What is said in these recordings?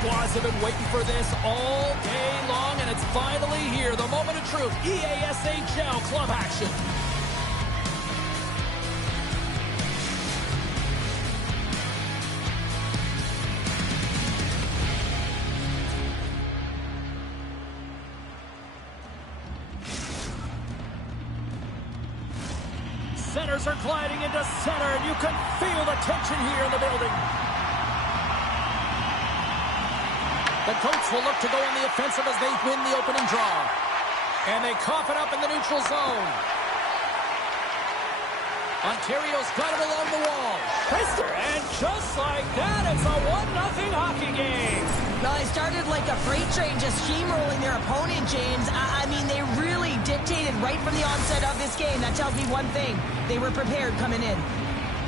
squads have been waiting for this all day long, and it's finally here. The moment of truth. EASHL club action. Centers are gliding into center, and you can feel the tension here in the building. The Goats will look to go on the offensive as they win the opening draw. And they cough it up in the neutral zone. Ontario's got it along the wall. And just like that, it's a 1-0 hockey game. Well, it started like a freight train just steamrolling their opponent, James. I mean, they really dictated right from the onset of this game. That tells me one thing. They were prepared coming in.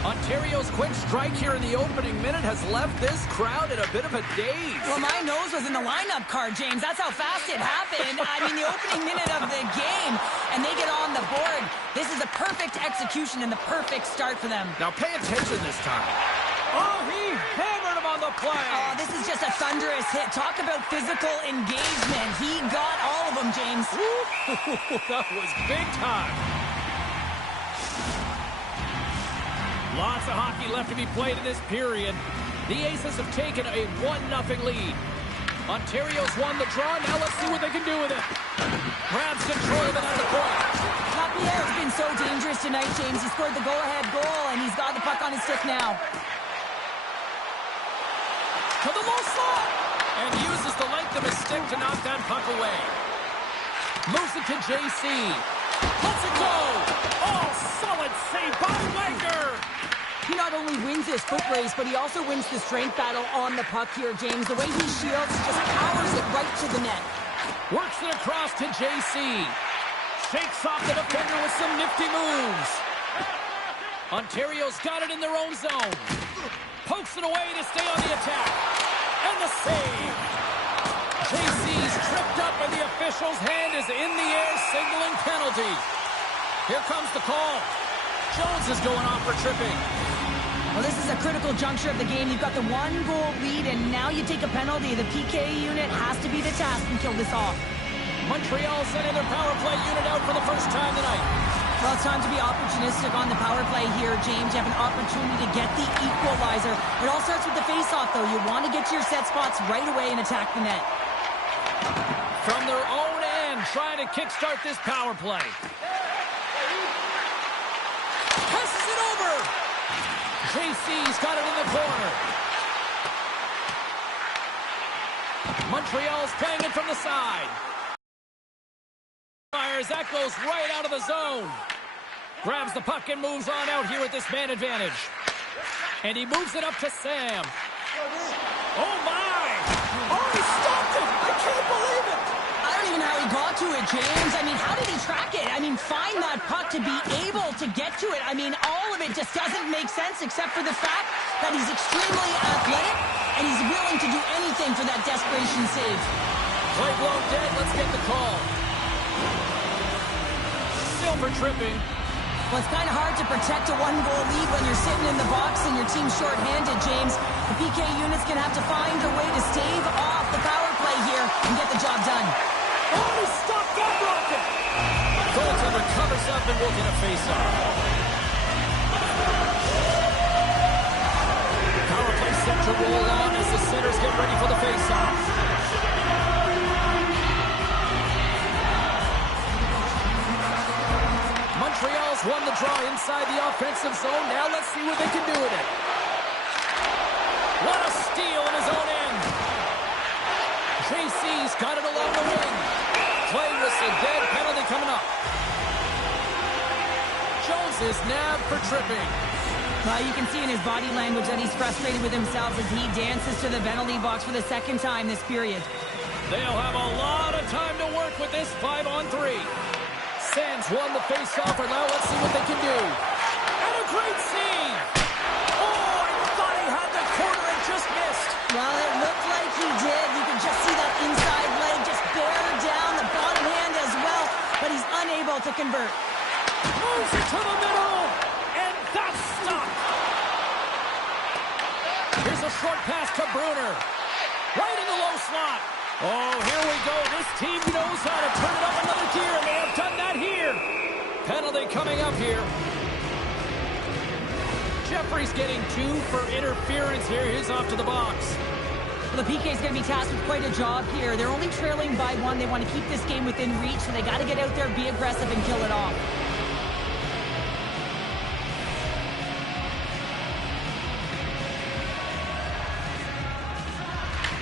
Ontario's quick strike here in the opening minute has left this crowd in a bit of a daze. Well, my nose was in the lineup card, James. That's how fast it happened. I mean, the opening minute of the game, and they get on the board. This is a perfect execution and the perfect start for them. Now pay attention this time. Oh, he hammered him on the play. Oh, this is just a thunderous hit. Talk about physical engagement. He got all of them, James. That was big time. Lots of hockey left to be played in this period. The Aces have taken a 1-0 lead. Ontario's won the draw. Now let's see what they can do with it. Grabs control of it at the point. Lapierre's been so dangerous tonight, James. He scored the go-ahead goal, and he's got the puck on his stick now. To the low slot. And uses the length of his stick to knock that puck away. Moves it to JC. Lets it go. Oh, solid save by Wagner. He not only wins his foot race, but he also wins the strength battle on the puck here, James. The way he shields just powers it right to the net. Works it across to JC. Shakes off the defender with some nifty moves. Ontario's got it in their own zone. Pokes it away to stay on the attack. And the save. JC's tripped up, and the official's hand is in the air, signaling penalty. Here comes the call. Jones is going off for tripping. Well, this is a critical juncture of the game. You've got the 1-goal lead, and now you take a penalty. The PK unit has to be the task and kill this off. Montreal sending their power play unit out for the first time tonight. Well, it's time to be opportunistic on the power play here, James. You have an opportunity to get the equalizer. It all starts with the face-off, though. You want to get to your set spots right away and attack the net. From their own end, trying to kickstart this power play. Passes it over. JC's got it in the corner. Montreal's playing it from the side. Fires, that goes right out of the zone. Grabs the puck and moves on out here with this man advantage. And he moves it up to Sam. Oh, my! Oh, he stopped it! I can't believe it! I don't even know how he got to it, James. I mean, how did he track it? I mean, find that puck to be able to get to it. I mean, all of it just doesn't make sense except for the fact that he's extremely athletic and he's willing to do anything for that desperation save. Play blown dead. Let's get the call. Still for tripping. Well, it's kind of hard to protect a 1-goal lead when you're sitting in the box and your team's shorthanded, James. The PK unit's going to have to find a way to stave off the power play here and get the job done. Oh, he stopped that rocket! Goaltender covers up and will get a face-off. Power play set to roll on as the centers get ready for the face-off. Montreal's won the draw inside the offensive zone. Now let's see what they can do with it. What a steal in his own end. JC's got it along the wing. Play whistle dead, penalty coming up. Jones is nabbed for tripping. You can see in his body language that he's frustrated with himself as he dances to the penalty box for the second time this period. They'll have a lot of time to work with this 5-on-3. Sands won the face-off, and now let's see what they can do. And a great save! Oh, I thought he had the corner and just missed. Well, it looked like he did. You can just see that inside leg just bear down, the bottom hand as well, but he's unable to convert. Moves it to the middle, and that's stopped. Here's a short pass to Bruner. Right in the low slot. Oh, here we go. This team knows how to turn it up another gear, and they have done that here. Penalty coming up here. Jeffrey's getting 2 for interference here. He's off to the box. Well, the PK is going to be tasked with quite a job here. They're only trailing by 1. They want to keep this game within reach, so they got to get out there, be aggressive, and kill it off.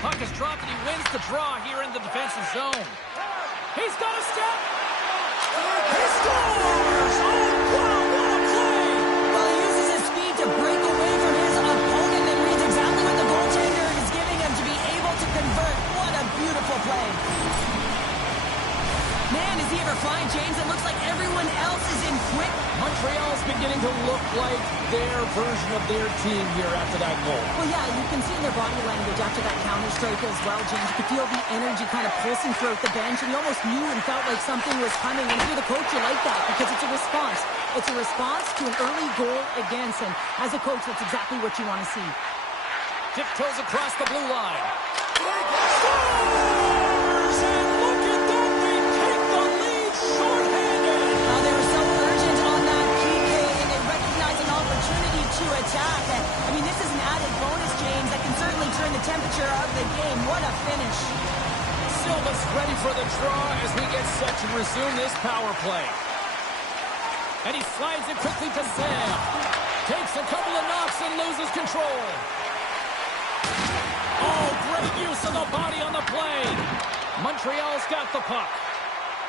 Puck is dropped, and he wins the draw here in the defensive zone. He's got a step. He scores! Oh, wow, what a play! Well, he uses his speed to break away from his opponent and reads exactly what the goaltender is giving him to be able to convert. What a beautiful play. Man, is he ever flying, James? It looks like everyone else is in quick. Montreal's beginning to look like their version of their team here after that goal. Well, yeah, you can see in their body language after that counter-strike as well, James. You could feel the energy kind of pulsing throughout the bench, and you almost knew and felt like something was coming. And if you're the coach, you like that because it's a response. It's a response to an early goal against, and as a coach, that's exactly what you want to see. Tiptoes across the blue line. Scores! And look at that! They take the lead shorthanded! They were so urgent on that PK, and they recognize an opportunity to attack. And, I mean, this is an added bonus, James, that can certainly turn the temperature of the game. What a finish. Silva's ready for the draw as we get set to resume this power play. And he slides it quickly to Sam. Takes a couple of knocks and loses control. Oh, great use of the body on the play. Montreal's got the puck.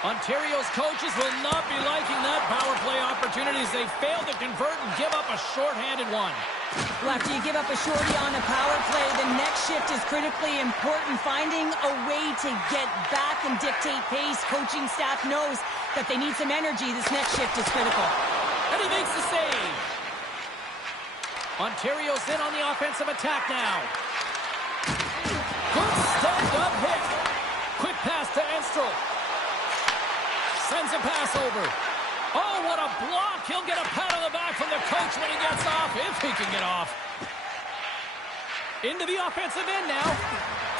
Ontario's coaches will not be liking that power play opportunities. They fail to convert and give up a shorthanded one. Well, after you give up a shorty on a power play, the next shift is critically important. Finding a way to get back and dictate pace. Coaching staff knows that they need some energy. This next shift is critical. And he makes the save. Ontario's in on the offensive attack now. Good stand-up hit. Quick pass to Enstrom. Sends a pass over. Oh, what a block. He'll get a pat on the back from the coach when he gets off, if he can get off. Into the offensive end now.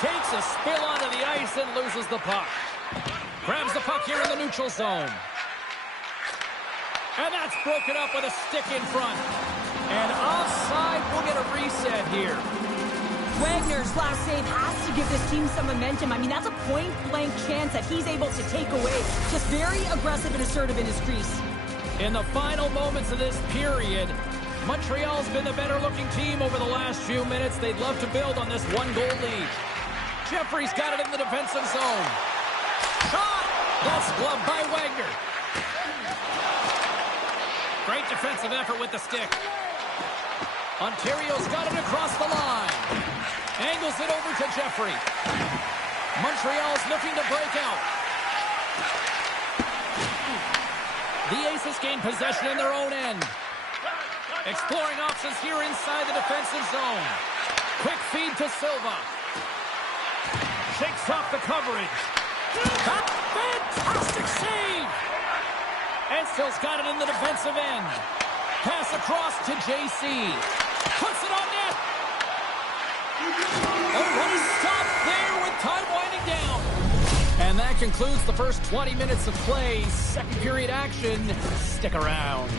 Takes a spill onto the ice and loses the puck. Grabs the puck here in the neutral zone. And that's broken up with a stick in front. And offside, we'll get a reset here. Wagner's last save has to give this team some momentum. I mean, that's a point-blank chance that he's able to take away. Just very aggressive and assertive in his crease. In the final moments of this period, Montreal's been the better-looking team over the last few minutes. They'd love to build on this one-goal lead. Jeffrey's got it in the defensive zone. Shot! That's gloved by Wagner. Great defensive effort with the stick. Ontario's got it across the line. Angles it over to Jeffrey. Montreal's looking to break out. The Aces gain possession in their own end. Exploring options here inside the defensive zone. Quick feed to Silva. Shakes off the coverage. Fantastic save! And still's got it in the defensive end. Pass across to JC. Puts it on net. A run stop there with time winding down. And that concludes the first 20 minutes of play. Second period action. Stick around.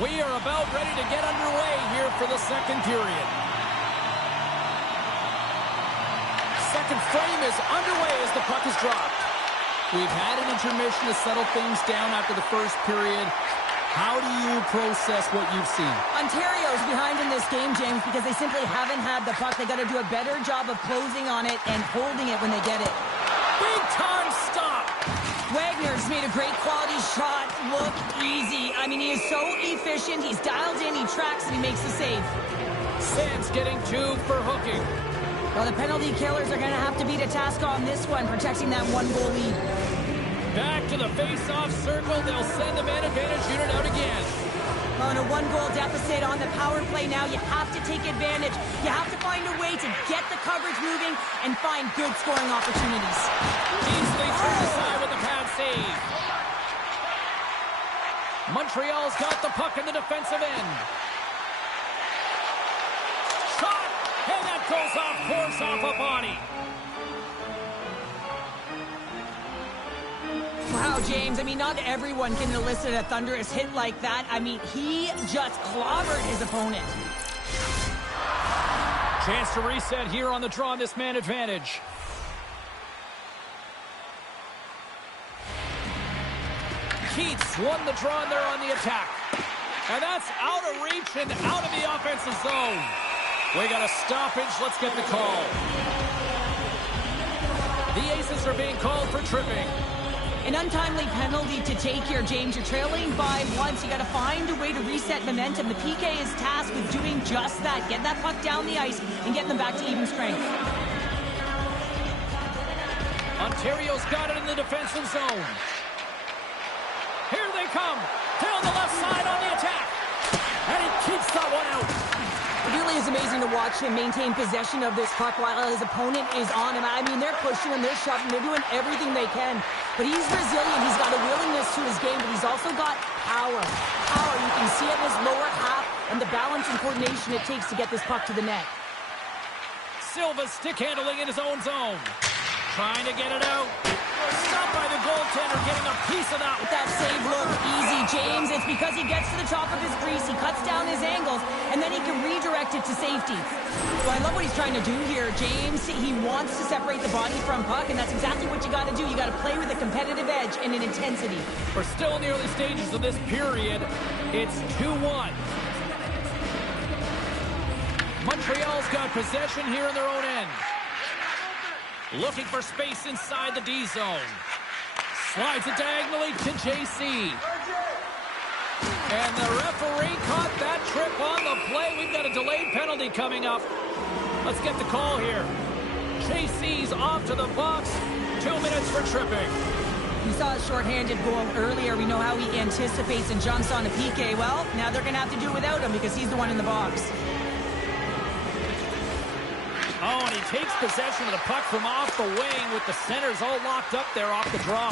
We are about ready to get underway here for the second period. Second frame is underway as the puck is dropped. We've had an intermission to settle things down after the first period. How do you process what you've seen? Ontario's behind in this game, James, because they simply haven't had the puck. They got to do a better job of closing on it and holding it when they get it. Big time stop. Wagner's made a great quality shot look easy. I mean, he is so efficient. He's dialed in, he tracks, and he makes the save. Sands getting 2 for hooking. Well, the penalty killers are going to have to beat a task on this one, protecting that 1-goal lead. Back to the face-off circle. They'll send the man advantage unit out again. On a 1-goal deficit on the power play now, you have to take advantage. You have to find a way to get the coverage moving and find good scoring opportunities. Easily turned aside with a pad save. Montreal's got the puck in the defensive end. Shot! And that goes off course off a body. Wow, James, I mean, not everyone can elicit a thunderous hit like that. I mean, he just clobbered his opponent. Chance to reset here on the draw on this man advantage. Keats won the draw there on the attack. And that's out of reach and out of the offensive zone. We got a stoppage. Let's get the call. The Aces are being called for tripping. An untimely penalty to take here, James. You're trailing by once. You got to find a way to reset momentum. The PK is tasked with doing just that. Get that puck down the ice and getting them back to even strength. Ontario's got it in the defensive zone. Here they come. Down the left side on the attack. And he keeps that one out. It really is amazing to watch him maintain possession of this puck while his opponent is on him. I mean, they're pushing him, they're shoving, they're doing everything they can. But he's resilient. He's got a willingness to his game, but he's also got power. Power, you can see it in his lower half and the balance and coordination it takes to get this puck to the net. Silva's stick handling in his own zone. Trying to get it out. Stopped by the goaltender, getting a piece of that. That save looked easy, James. It's because he gets to the top of his crease, he cuts down his angles, and then he can redirect it to safety. So I love what he's trying to do here, James. He wants to separate the body from puck, and that's exactly what you got to do. You got to play with a competitive edge and an intensity. We're still in the early stages of this period. It's 2-1. Montreal's got possession here in their own end. Looking for space inside the D zone. Slides it diagonally to JC. And the referee caught that trip on the play. We've got a delayed penalty coming up. Let's get the call here. JC's off to the box. 2 minutes for tripping. We saw a shorthanded goal earlier. We know how he anticipates and jumps on the PK. Well, now they're going to have to do without him because he's the one in the box. Oh, and he takes possession of the puck from off the wing with the centers all locked up there off the draw.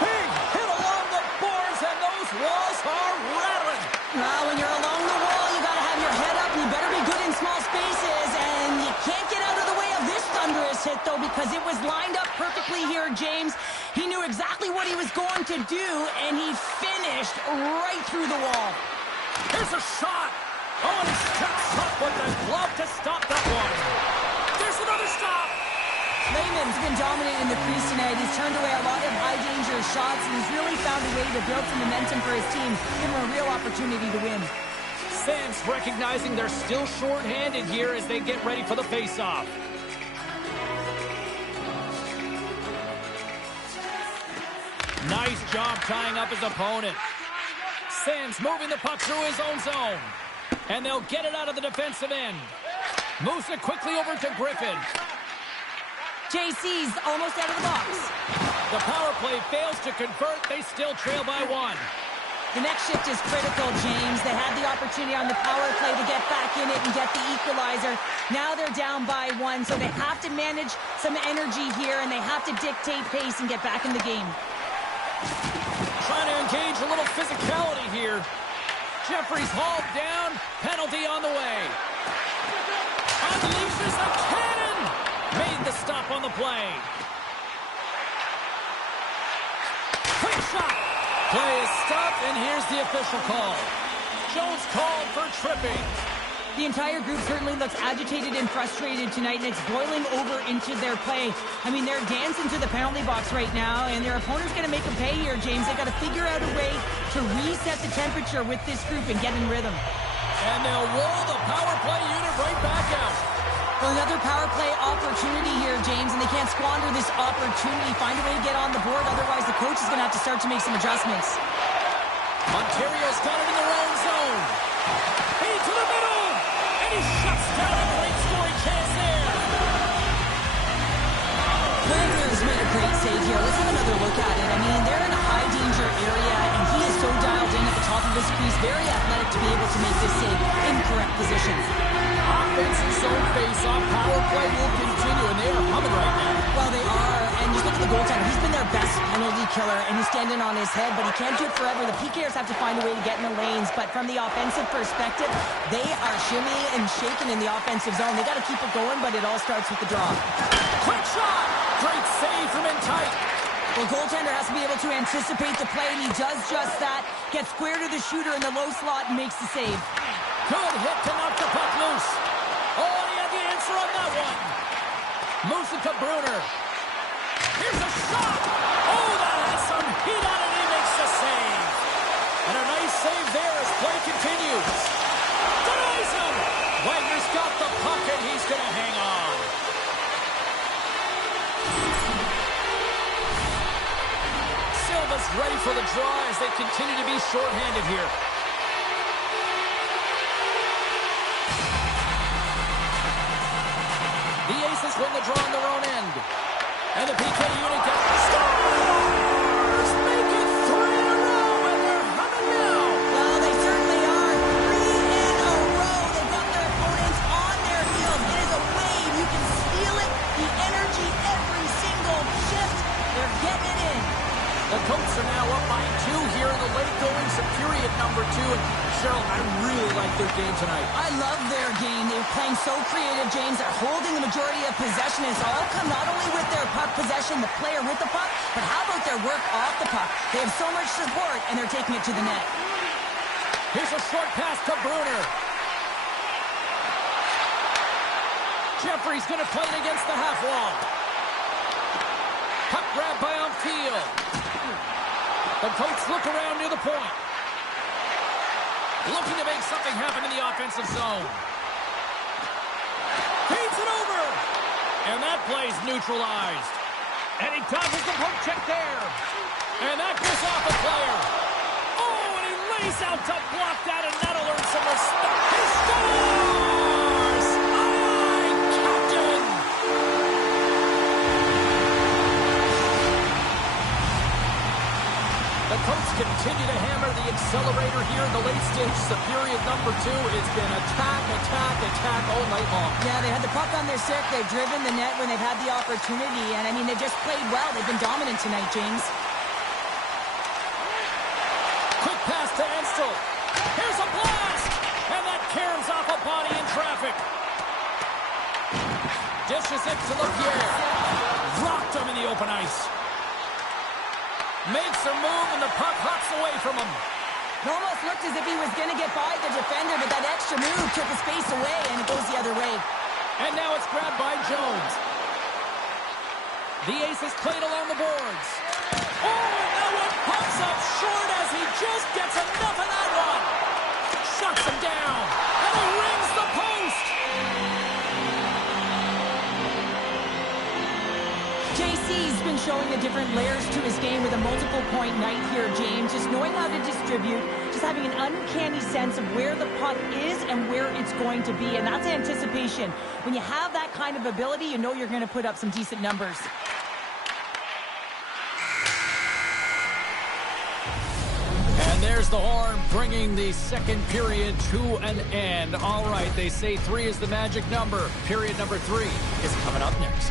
Big hit along the boards, and those walls are rattling. Well, when you're along the wall, you got to have your head up. You better be good in small spaces, and you can't get out of the way of this thunderous hit, though, because it was lined up perfectly here, James. He knew exactly what he was going to do, and he finished right through the wall. Here's a shot. Oh, and he steps up with the glove to stop that one. There's another stop. Lehman's been dominant in the crease tonight. He's turned away a lot of high-danger shots, and he's really found a way to build some momentum for his team, give him a real opportunity to win. Sands recognizing they're still short-handed here as they get ready for the face-off. Nice job tying up his opponent. Sands moving the puck through his own zone. And they'll get it out of the defensive end. Moves it quickly over to Griffin. JC's almost out of the box. The power play fails to convert. They still trail by 1. The next shift is critical, James. They had the opportunity on the power play to get back in it and get the equalizer. Now they're down by 1, so they have to manage some energy here, and they have to dictate pace and get back in the game. Trying to engage a little physicality here. Jeffries hauled down. Penalty on the way. Unleashes a cannon. Made the stop on the play. Quick shot. Play is stopped, and here's the official call. Jones called for tripping. The entire group certainly looks agitated and frustrated tonight, and it's boiling over into their play. I mean, they're dancing to the penalty box right now, and their opponent's going to make them pay here, James. They got to figure out a way to reset the temperature with this group and get in rhythm. And they'll roll the power play unit right back out. Well, another power play opportunity here, James, and they can't squander this opportunity. Find a way to get on the board, otherwise the coach is going to have to start to make some adjustments. Ontario's got it in their own zone. Hey, to the middle! And he shuts down a great scoring chance there. Flanders made a great save here. Let's have another look at it. I mean, they're in a high danger area, and he is so dialed in at the top of his crease, very athletic to be able to make this save in correct position. Offensive zone face-off power play will continue, and they are humming right now. Well, they are, and just look at the goaltender. He's been their best penalty killer, and he's standing on his head, but he can't do it forever. The PKers have to find a way to get in the lanes, but from the offensive perspective, they are shimmying and shaking in the offensive zone. They got to keep it going, but it all starts with the draw. Quick shot! Great save from in tight. Well, goaltender has to be able to anticipate the play, and he does just that. Gets square to the shooter in the low slot and makes the save. Good hit to knock the puck loose. Oh, and he had the answer on that one. Moves it to Bruner. Here's a shot. Oh, that has some heat on it. He makes the save. And a nice save there as play continues. Denies him. Wagner's got the puck, and he's going to hang on. Silva's ready for the draw as they continue to be shorthanded here. The Aces win the draw on their own end. And the PK unit gets scores! Make it 3 in a row, and they're humming now. Well, they certainly are. 3 in a row. They've got their opponents on their heels. It is a wave. You can feel it. The energy every single shift. They're getting it in. The Colts are now up by 2 here in the late goings of period number 2. And Cheryl, I really like their game tonight. I love their game. They're playing so creative, James. They're holding the majority of possession. It's all come not only with their puck possession, the player with the puck, but how about their work off the puck? They have so much support, and they're taking it to the net. Here's a short pass to Bruner. Jeffrey's going to play it against the half wall. Puck grab by on field. The Colts look around near the point. Looking to make something happen in the offensive zone. Feeds it over. And that play's neutralized. And he dodges the poke check there. And that goes off a player. Oh, and he lays out to block that, and that'll earn some respect. He scores! Aye, Captain! The Colts continue to hammer the accelerator here in the late stages of period number 2. It's been attack, attack, attack all night long. Yeah, they had the puck on their stick. They've driven the net when they've had the opportunity. And, I mean, they've just played well. They've been dominant tonight, James. Quick pass to Enstel. Here's a blast! And that caroms off a body in traffic. Dishes it to Lapierre. Rocked him in the open ice. Makes a move, and the puck hops away from him. It almost looked as if he was going to get by the defender, but that extra move took his face away, and it goes the other way. And now it's grabbed by Jones. The Aces played along the boards. Oh, and that one pops up short as he just gets enough of that one. Shuts him down, and he rings the post. JC's been showing the different layers to his game with a multiple-point night here, James. Just knowing how to distribute, just having an uncanny sense of where the puck is and where it's going to be, and that's anticipation. When you have that kind of ability, you know you're going to put up some decent numbers. And there's the horn, bringing the second period to an end. All right, they say 3 is the magic number. Period number 3 is coming up next.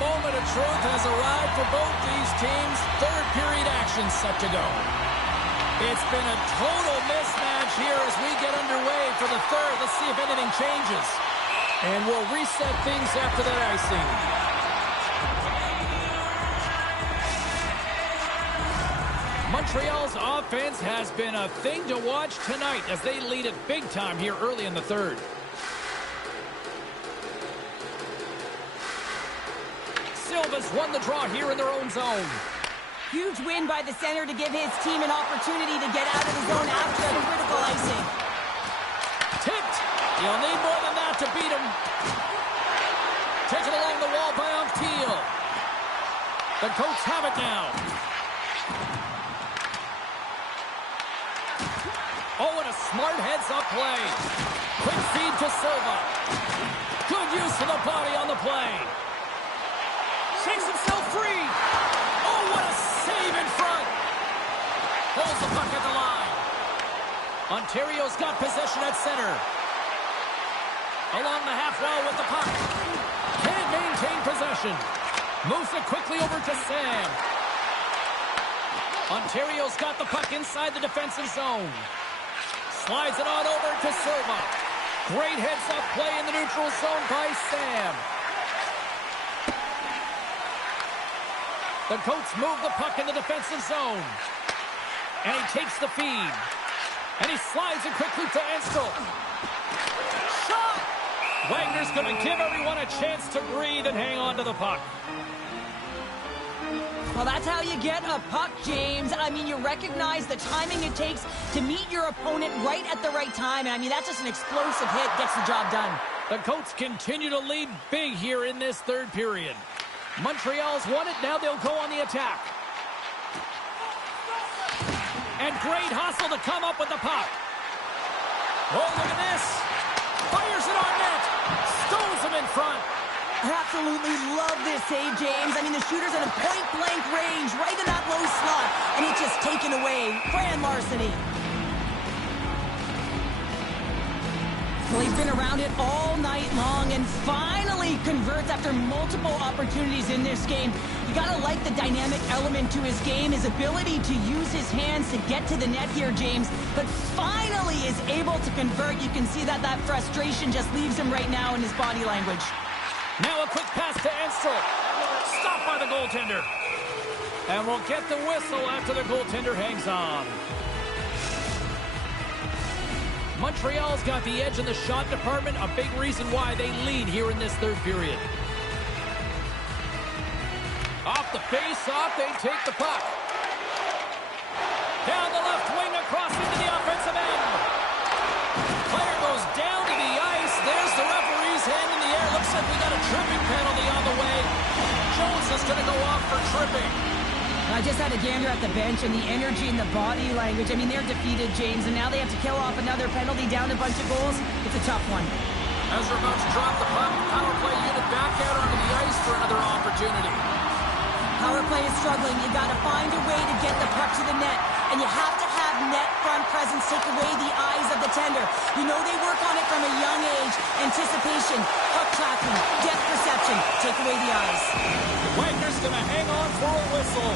moment of truth has arrived for both these teams. Third period action set to go. It's been a total mismatch here as we get underway for the third. Let's see if anything changes. And we'll reset things after that icing. Montreal's offense has been a thing to watch tonight as they lead it big time here early in the third. Silva's won the draw here in their own zone. Huge win by the center to give his team an opportunity to get out of the zone after a critical icing. Tipped. You'll need more than that to beat him. Taken along the wall by Teal. The Coats have it now. Oh, and a smart heads-up play. Quick feed to Silva. Good use of the body on the play. Shakes himself free. Oh, what a save in front. Holds the puck at the line. Ontario's got possession at center. Along the half wall with the puck. Can't maintain possession. Moves it quickly over to Sam. Ontario's got the puck inside the defensive zone. Slides it on over to Silva. Great heads-up play in the neutral zone by Sam. The Coats move the puck in the defensive zone. And he takes the feed. And he slides it quickly to Enstel. Shot! Wagner's going to give everyone a chance to breathe and hang on to the puck. Well, that's how you get a puck, James. I mean, you recognize the timing it takes to meet your opponent right at the right time. And I mean, that's just an explosive hit. Gets the job done. The Coats continue to lead big here in this third period. Montreal's won it. Now they'll go on the attack. And great hustle to come up with the puck. Oh, look at this. Fires it on net. Stones him in front. I absolutely love this save, James. I mean, the shooter's in a point-blank range, right in that low slot, and it's just taken away. Grand larceny. Well, he's been around it all night long and finally converts after multiple opportunities in this game. You gotta like the dynamic element to his game, his ability to use his hands to get to the net here, James, but finally is able to convert. You can see that frustration just leaves him right now in his body language. Now a quick pass to Enstel. Stopped by the goaltender. And we'll get the whistle after the goaltender hangs on. Montreal's got the edge in the shot department, a big reason why they lead here in this third period. Off the face-off, they take the puck. Down the left wing, across into the offensive end. Player goes down to the ice. There's the referee's hand in the air. Looks like we got a tripping penalty on the way. Jones is going to go off for tripping. I just had a gander at the bench, and the energy and the body language. I mean, they're defeated, James, and now they have to kill off another penalty, down a bunch of goals. It's a tough one. As they're about to drop the puck, power play unit back out onto the ice for another opportunity. Power play is struggling. You got to find a way to get the puck to the net, and you have to have net front presence take away the eyes of the tender. You know they work on it from a young age. Anticipation, puck tracking, depth perception. Take away the eyes. Wagner's going to hang on for a whistle.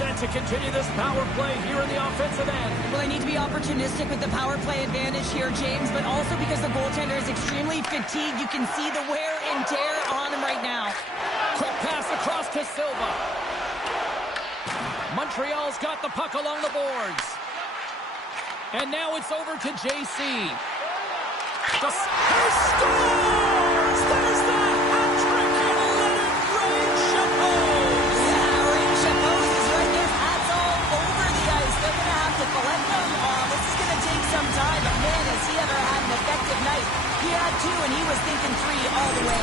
Set to continue this power play here in the offensive end. Well, they need to be opportunistic with the power play advantage here, James, but also because the goaltender is extremely fatigued. You can see the wear and tear on him right now. Quick pass across to Silva. Montreal's got the puck along the boards. And now it's over to JC. He scores! There's the hat trick and let it rain Chapeau! Yeah, Rain Chapeau is right there. Hats all over the ice. They're going to have to collect them. This is going to take some time, but man, has he ever had an effective night. He had two, and he was thinking three all the way.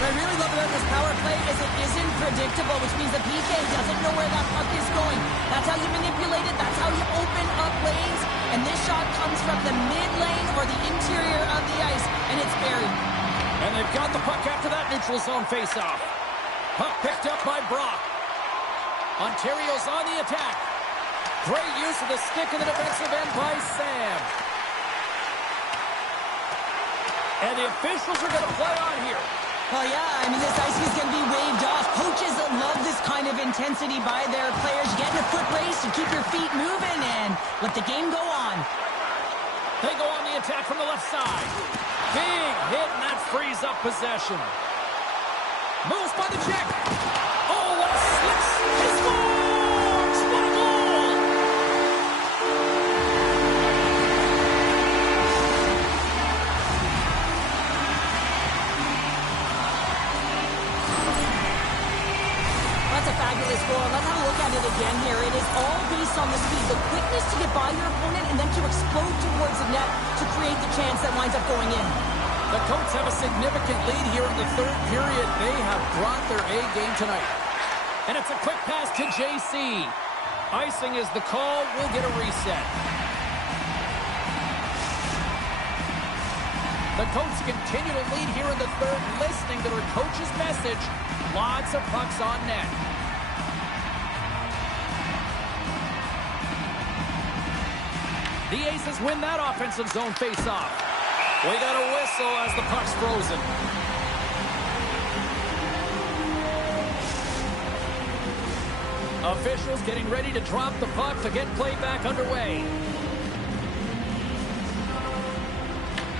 What I really love about this power play is it isn't predictable, which means the PK doesn't know where that puck is going. That's how you manipulate it. That's how you open up lanes. And this shot comes from the mid lane or the interior of the ice, and it's buried. And they've got the puck after that neutral zone faceoff. Puck picked up by Brock. Ontario's on the attack. Great use of the stick in the defensive end by Sam. And the officials are going to play on here. Well, yeah, I mean, this icing is going to be waved off. Coaches love this kind of intensity by their players. You get in a foot race, you keep your feet moving, and let the game go on. They go on the attack from the left side. Big hit, and that frees up possession. Moves by the check. Oh, what a slip. He scores! What a goal! That's a fabulous goal. Let's have a look at it again here. It is all based on the speed, the quickness to get by your opponent, and then to explode towards the net to create the chance that winds up going in. The Coats have a significant lead here in the third period. They have brought their A game tonight. And it's a quick pass to JC. Icing is the call. We'll get a reset. The Coats continue to lead here in the third, listening to their coach's message. Lots of pucks on net. The Aces win that offensive zone face-off. We got a whistle as the puck's frozen. Officials getting ready to drop the puck to get play back underway.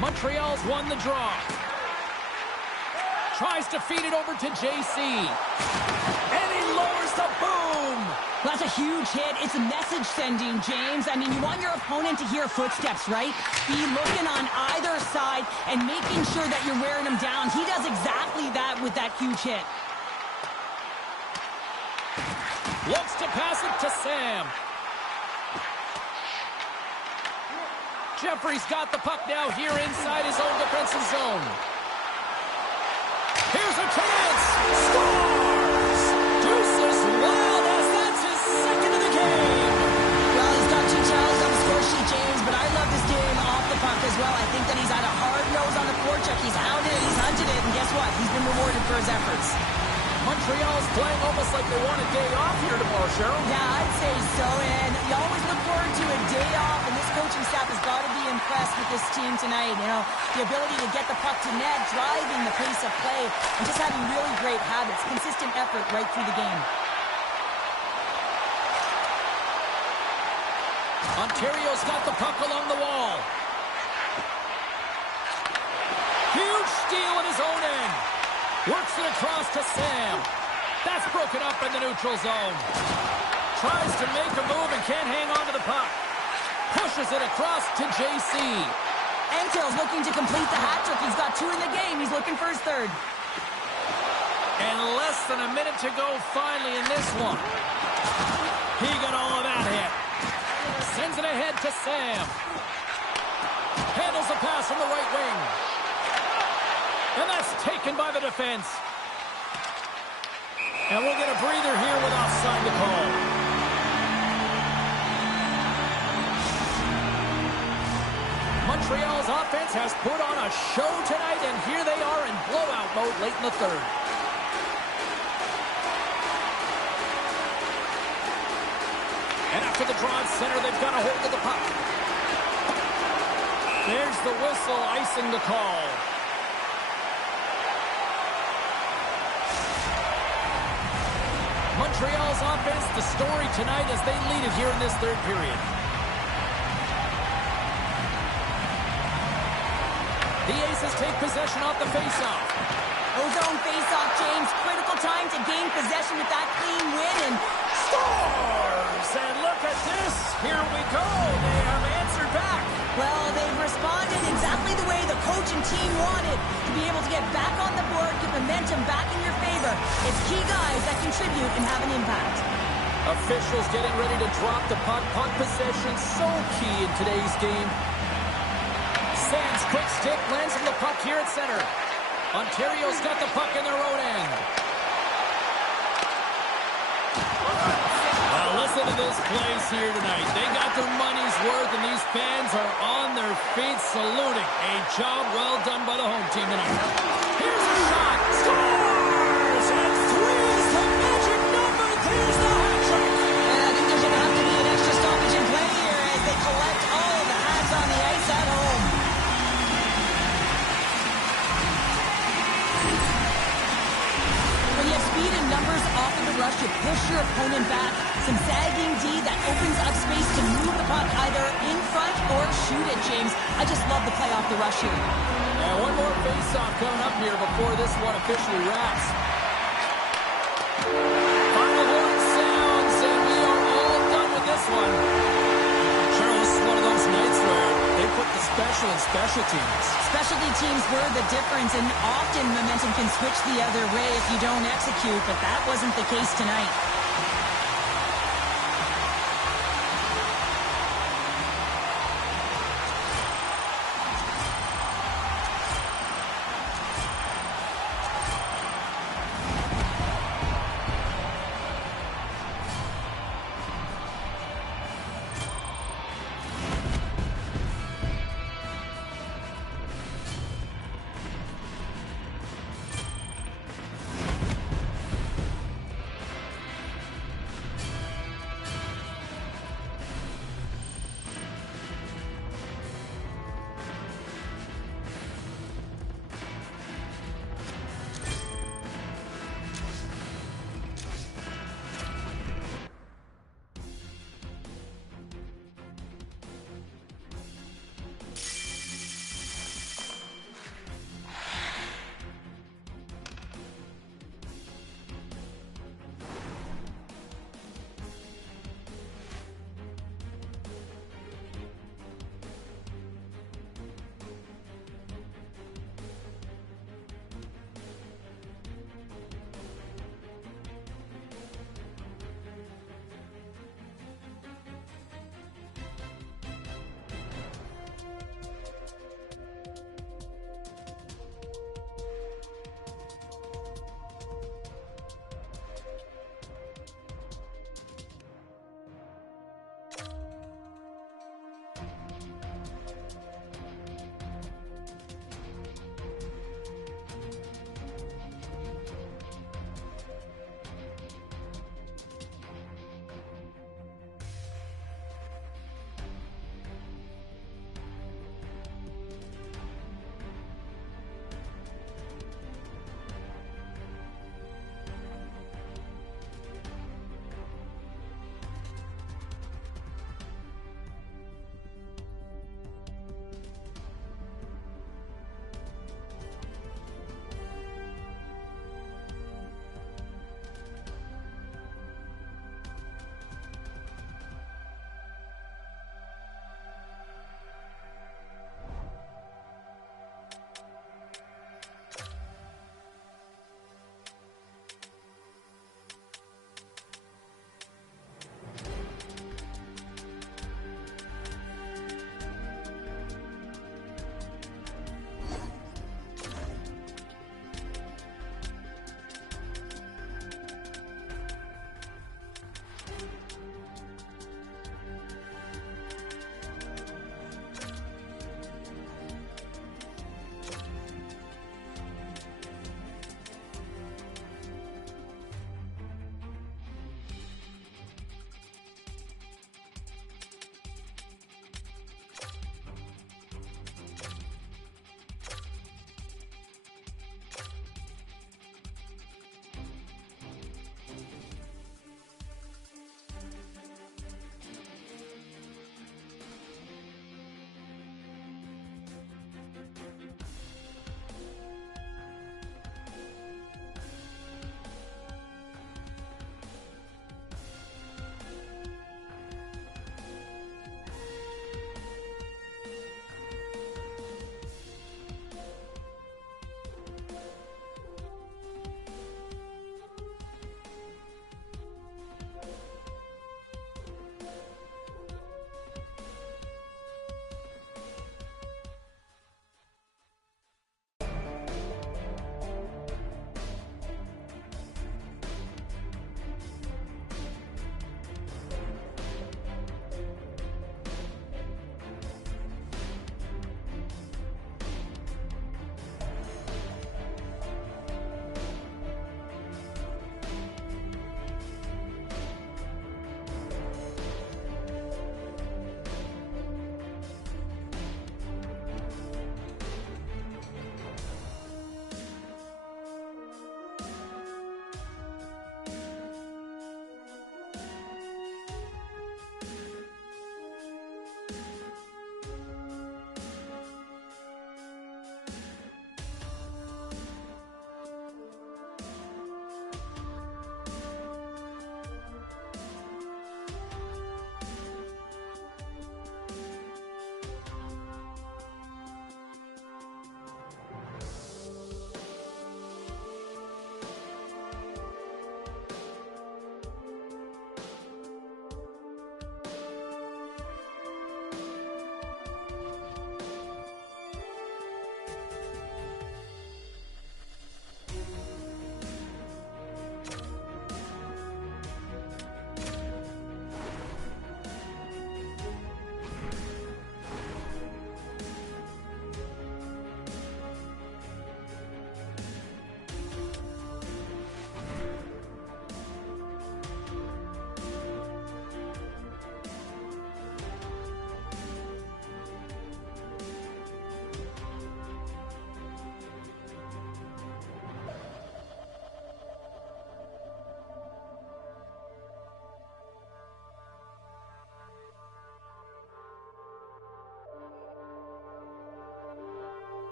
Montreal's won the draw. Tries to feed it over to JC. And he lowers the boom. That's a huge hit. It's a message sending, James. I mean, you want your opponent to hear footsteps, right? Be looking on either side and making sure that you're wearing him down. He does exactly that with that huge hit. Looks to pass it to Sam. Jeffrey's got the puck now here inside his own defensive zone. Here's a chance. Scores! Deuces wild as that's his second of the game. Well, he's got 2 towels on the score sheet, James, but I love this game off the puck as well. I think that he's had a hard nose on the forecheck. He's hounded it, he's hunted it, and guess what? He's been rewarded for his efforts. Montreal's playing almost like they want a day off here tomorrow, Cheryl. Yeah, I'd say so, and you always look forward to a day off, and this coaching staff has got to be impressed with this team tonight. You know, the ability to get the puck to net, driving the pace of play, and just having really great habits, consistent effort right through the game. Ontario's got the puck along the wall. Huge steal in his own end. Works it across to Sam. That's broken up in the neutral zone. Tries to make a move and can't hang on to the puck. Pushes it across to JC. Antel's looking to complete the hat trick. He's got 2 in the game. He's looking for his third. And less than a minute to go finally in this one. He got all of that hit. Sends it ahead to Sam. Handles the pass from the right wing. And that's taken by the defense. And we'll get a breather here with offside to call. Montreal's offense has put on a show tonight, and here they are in blowout mode late in the third. And after the draw at center, they've got a hold of the puck. There's the whistle, icing the call. Montreal's offense, the story tonight as they lead it here in this third period. The Aces take possession off the faceoff. Ozone faceoff, James. Critical time to gain possession with that clean win and scores! And look at this. Here we go. They have answered back. Well, they've responded exactly the way the coach and team wanted, to be able to get back on the board, get momentum back in your favor. It's key guys that contribute and have an impact. Officials getting ready to drop the puck. Puck possession so key in today's game. Sam's quick stick lands on the puck here at center. Ontario's got the puck in their own end. Well, listen to this place here tonight. They got their money's worth, and these fans are on their feet saluting. A job well done by the home team tonight. Here's a shot. Scores! And 3 is the magic number. There's the hat trick. And I think there's going to have to be an extra stoppage in play here as they collect all of the hats on the ice at home. numbers off of the rush. You push your opponent back. Some sagging D that opens up space to move the puck either in front or shoot it, James. I just love the play off the rush here. And one more face-off coming up here before this one officially wraps. Final horn sounds, and we are all done with this one. Charles, this is one of those nights where they put the special in special teams. Specialty teams were the difference, and often momentum can switch the other way if you don't execute, but that wasn't the case tonight.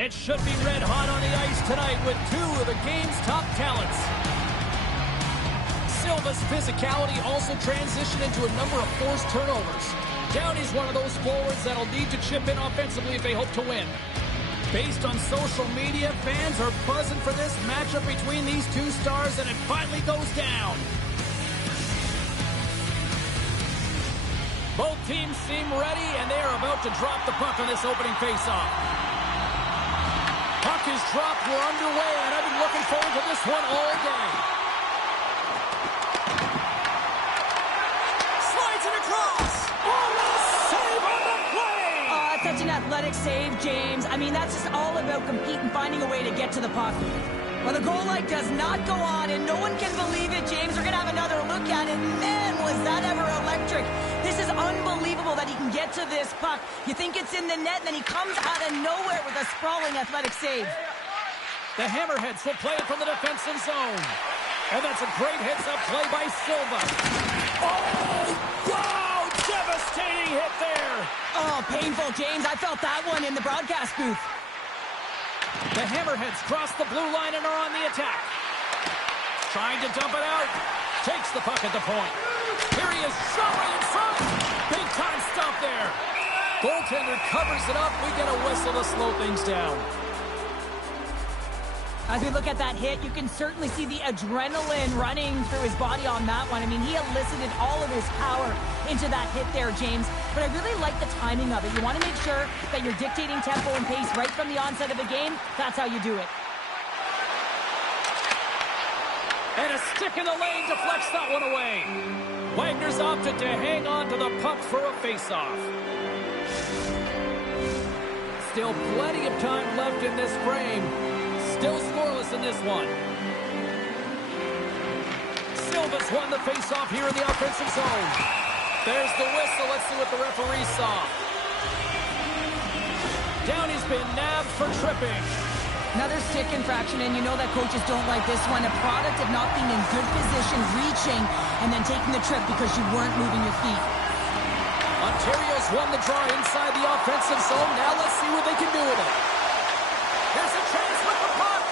It should be red hot on the ice tonight with two of the game's top talents. Silva's physicality also transitioned into a number of forced turnovers. Downey's one of those forwards that'll need to chip in offensively if they hope to win. Based on social media, fans are buzzing for this matchup between these two stars, and it finally goes down. Both teams seem ready, and they are about to drop the puck on this opening faceoff. Puck is dropped, we're underway, and I've been looking forward to this one all day. Slides it across. Save on the play! Such an athletic save, James. I mean, that's just all about competing, finding a way to get to the puck. Well, the goal light does not go on, and no one can believe it, James. We're going to have another look at it. Man, was that ever electric. This is unbelievable that he can get to this puck. You think it's in the net, and then he comes out of nowhere with a sprawling athletic save. The Hammerheads will play it from the defensive zone. And that's a great heads-up play by Silva. Oh, wow! Devastating hit there. Oh, painful, James. I felt that one in the broadcast booth. The Hammerheads cross the blue line and are on the attack. Trying to dump it out. Takes the puck at the point. Here he is, shot right in front. Big time stop there. Goaltender covers it up. We get a whistle to slow things down. As we look at that hit, you can certainly see the adrenaline running through his body on that one. I mean, he elicited all of his power into that hit there, James. But I really like the timing of it. You want to make sure that you're dictating tempo and pace right from the onset of the game. That's how you do it. And a stick in the lane deflects that one away. Wagner's opted to hang on to the puck for a face-off. Still plenty of time left in this frame. Still scoreless in this one. Silva's won the face-off here in the offensive zone. There's the whistle. Let's see what the referee saw. Downey's been nabbed for tripping. Another stick infraction, and you know that coaches don't like this one. A product of not being in good position, reaching, and then taking the trip because you weren't moving your feet. Ontario's won the draw inside the offensive zone. Now let's see what they can do with it. There's a chance with the puck.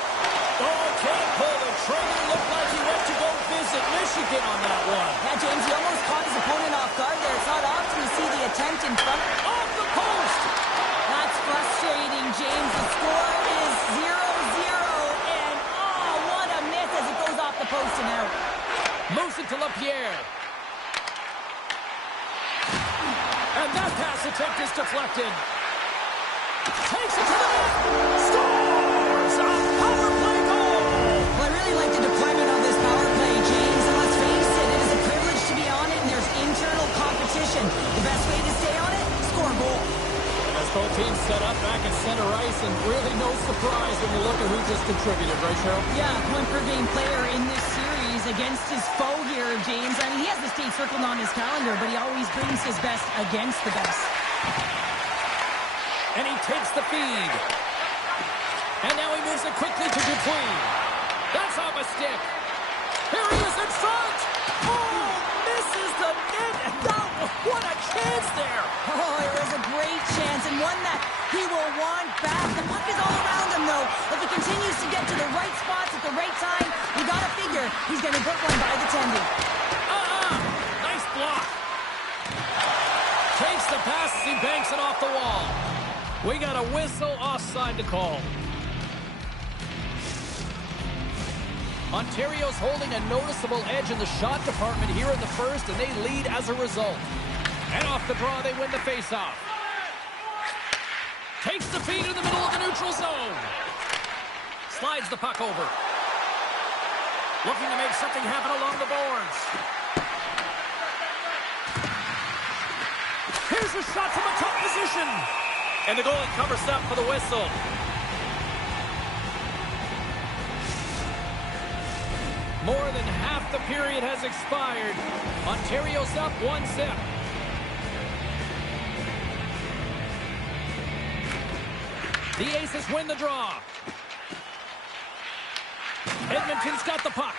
Oh, can't pull the trigger. Looked like he went to go visit Michigan on that one. Yeah, James, he almost caught his opponent off guard there. It's not often you see the attempt in front. Off the post. That's frustrating, James. The score is 0-0, and oh, what a miss as it goes off the post and out. Moves it to LaPierre. And that pass attempt is deflected. Takes it to the net. Scores! A power play goal! Well, I really like the deployment of this power play, James. And let's face it, it is a privilege to be on it, and there's internal competition. The best way to stay on it, score a goal. As both teams set up back at center ice, and really no surprise when you look at who just contributed, right, Cheryl? Yeah, point per game player in this series against his foe here, James. I mean, he has the state circled on his calendar, but he always brings his best against the best. And he takes the feed. And now he moves it quickly to Dupuis. That's off a stick. Here he is in front. Oh, misses the net. What a chance there. Oh, it was a great chance, and one that he will want back. The puck is all around him, though. If he continues to get to the right spots at the right time, you got to figure he's going to get one by the tendon. Nice block. Takes the pass as he banks it off the wall. We got a whistle offside to call. Ontario's holding a noticeable edge in the shot department here in the first, and they lead as a result. And off the draw, they win the faceoff. Takes the feed in the middle of the neutral zone. Slides the puck over. Looking to make something happen along the boards. Here's a shot from a top position. And the goalie covers up for the whistle. More than half the period has expired. Ontario's up 1-0. The Aces win the draw. Edmonton's got the puck.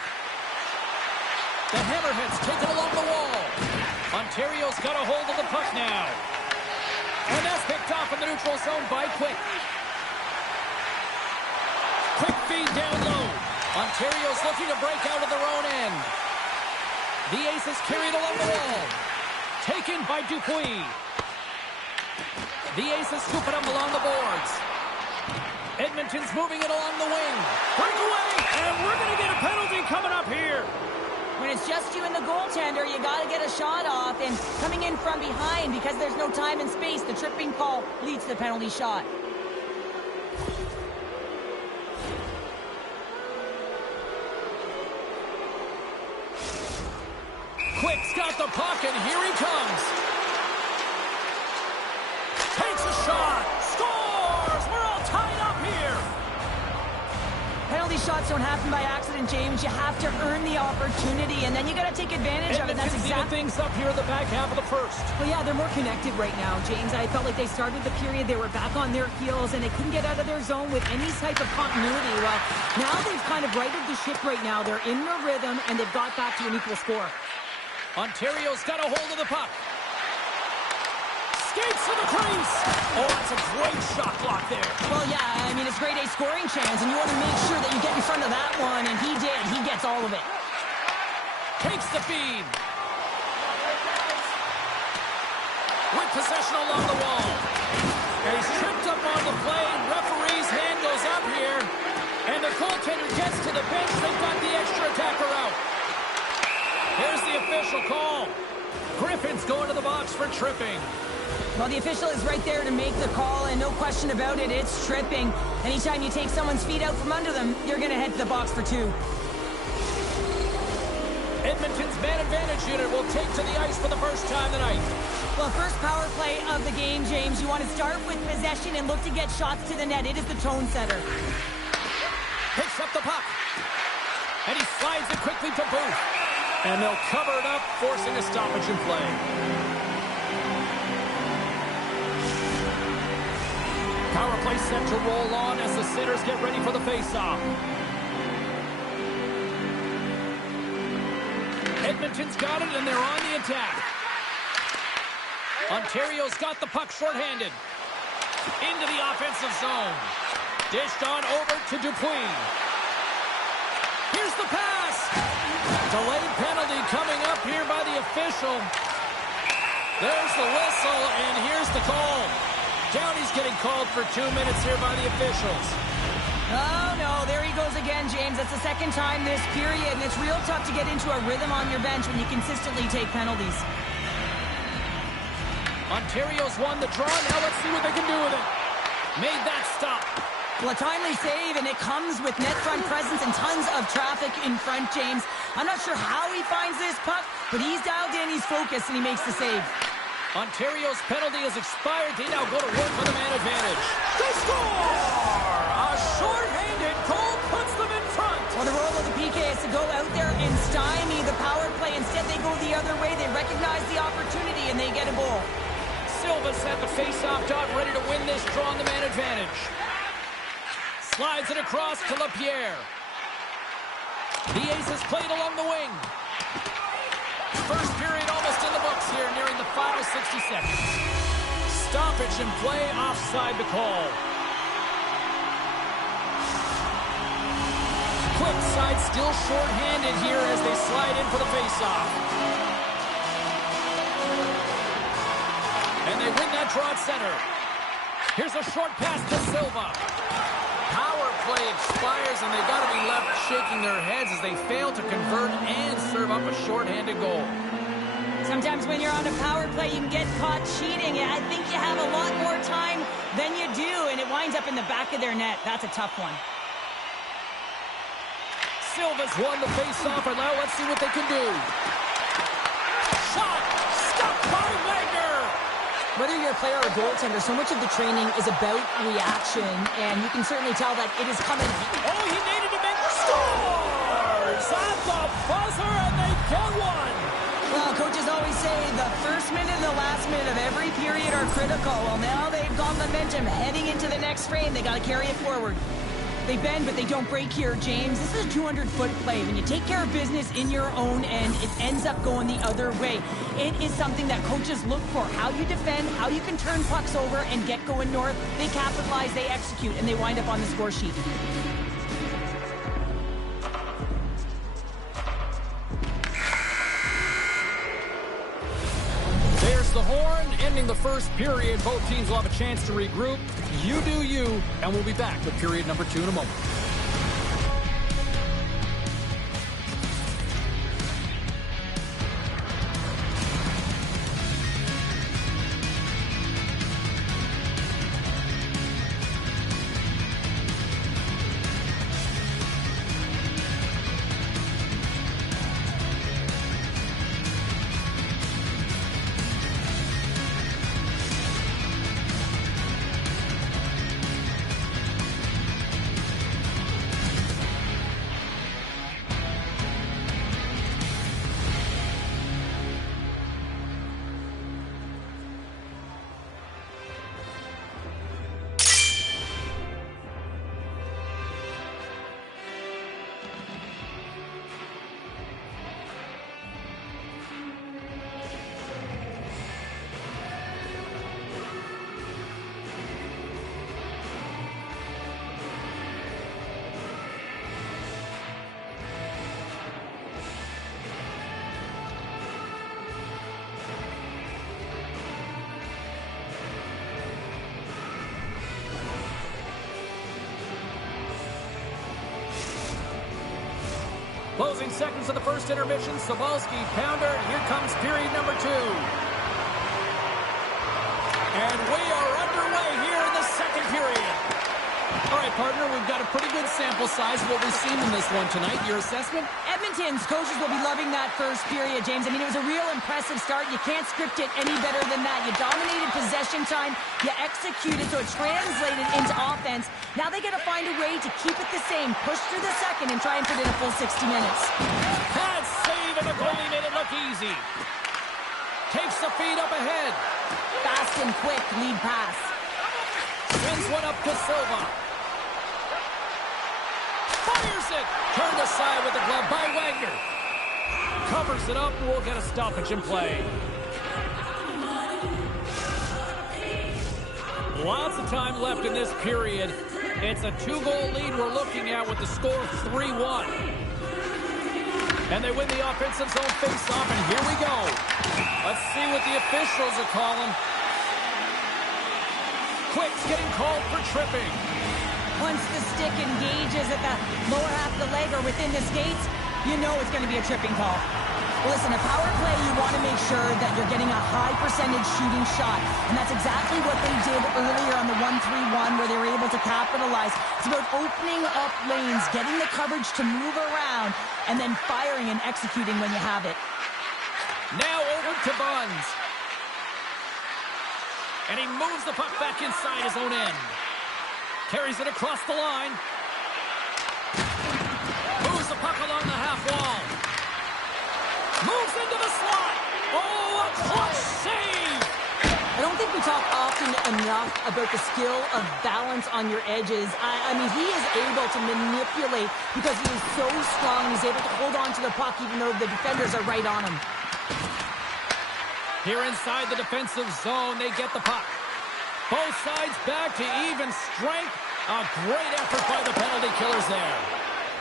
The Hammerheads take it along the wall. Ontario's got a hold of the puck now. And that's picked off in the neutral zone by Quick. Ontario's looking to break out of their own end. The Aces carried along the wall. Taken by Dupuis. The Aces scoop it up along the boards. Edmonton's moving it along the wing. Breakaway, and we're going to get a penalty coming up here. When it's just you and the goaltender, you got to get a shot off. And coming in from behind, because there's no time and space, the tripping call leads to the penalty shot. Quick's got the puck, and here he comes. Takes a shot. Scores! We're all tied up here. Penalty shots don't happen by accident, James. You have to earn the opportunity, and then you got to take advantage of it. That's exactly things up here in the back half of the first. Well, yeah, they're more connected right now, James. I felt like they started the period, they were back on their heels, and they couldn't get out of their zone with any type of continuity. Well, now they've kind of righted the ship right now. They're in their rhythm, and they've got back to an equal score. Ontario's got a hold of the puck. Skates to the crease. Oh, that's a great shot block there. Well, yeah, I mean, it's grade A scoring chance, and you want to make sure that you get in front of that one, and he did. He gets all of it. Takes the feed. With possession along the wall. And he's tripped up on the play. Referee's hand goes up here. And the goaltender gets to the bench. They've got the extra attacker out. Here's the official call. Griffin's going to the box for tripping. Well, the official is right there to make the call, and no question about it, it's tripping. Anytime you take someone's feet out from under them, you're going to head to the box for 2. Edmonton's man advantage unit will take to the ice for the first time tonight. Well, first power play of the game, James. You want to start with possession and look to get shots to the net. It is the tone setter. Picks up the puck. And he slides it quickly to Booth. And they'll cover it up, forcing a stoppage in play. Power play set to roll on as the Sinners get ready for the face-off. Edmonton's got it, and they're on the attack. Ontario's got the puck shorthanded. Into the offensive zone. Dished on over to Dupuis. Here's the pass. Delayed penalty coming up here by the official. There's the whistle, and here's the call. Downey's getting called for 2 minutes here by the officials. Oh, no, there he goes again, James. That's the second time this period, and it's real tough to get into a rhythm on your bench when you consistently take penalties. Ontario's won the draw. Now let's see what they can do with it. Made that stop. Well, a timely save, and it comes with net front presence and tons of traffic in front, James. I'm not sure how he finds this puck, but he's dialed in, he's focused, and he makes the save. Ontario's penalty has expired. They now go to work with a man advantage. They score! A short-handed goal puts them in front. Well, the role of the PK is to go out there and stymie the power play. Instead, they go the other way. They recognize the opportunity, and they get a goal. Silva's at the face-off dot, ready to win this draw on the man advantage. Slides it across to LaPierre. The Aces played along the wing. First period almost in the books here, nearing the final 60 seconds. Stoppage in play, offside the call. Quick side still short-handed here as they slide in for the face-off. And they win that draw at center. Here's a short pass to Silva. Power play expires, and they've got to be left shaking their heads as they fail to convert and serve up a shorthanded goal. Sometimes when you're on a power play, you can get caught cheating. I think you have a lot more time than you do, and it winds up in the back of their net. That's a tough one. Silva's won the face-off, and now let's see what they can do. Shot! Stopped by Wagner! Whether you're a player or a goaltender, so much of the training is about reaction, and you can certainly tell that it is coming. Oh, he needed to make scores at the buzzer, and they get one. Well, coaches always say the first minute and the last minute of every period are critical. Well, now they've got momentum heading into the next frame. They got to carry it forward. They bend, but they don't break here, James. This is a 200-foot play. When you take care of business in your own end, it ends up going the other way. It is something that coaches look for. How you defend, how you can turn pucks over and get going north. They capitalize, they execute, and they wind up on the score sheet. ending the first period. Both teams will have a chance to regroup. You do you, and we'll be back with period number 2 in a moment. Closing seconds of the first intermission. Sobalski, pounder. Here comes period number 2. And we are underway here in the second period. All right, partner, we've got a pretty good sample size of what we've seen in this one tonight. Your assessment? Edmonton's coaches will be loving that first period, James. I mean, it was a real impressive start. You can't script it any better than that. You dominated possession time. You executed, so it translated into offense. Now they got to find a way to keep it the same, push through the second, and try and put in a full 60 minutes. Bad save, and the goalie made it look easy. Takes the feed up ahead. Fast and quick lead pass. Sends one up to Silva. Fires it. Turned aside with the glove by Wagner. Covers it up. We'll get a stoppage in play. Lots of time left in this period. It's a 2-goal lead we're looking at with the score 3-1. And they win the offensive zone face-off, and here we go. Let's see what the officials are calling. Quick's getting called for tripping. Once the stick engages at the lower half of the leg or within the skates, you know it's going to be a tripping call. Listen, a power play, you want to make sure that you're getting a high percentage shooting shot. And that's exactly what they did earlier on the 1-3-1 where they were able to capitalize. It's about opening up lanes, getting the coverage to move around, and then firing and executing when you have it. Now over to Buns. And he moves the puck back inside his own end. Carries it across the line. Moves the puck along the half wall. Moves into the slot. Oh, a clutch save! I don't think we talk often enough about the skill of balance on your edges. I mean, he is able to manipulate because he is so strong. He's able to hold on to the puck even though the defenders are right on him. Here inside the defensive zone, they get the puck. Both sides back to even strength. A great effort by the penalty killers there.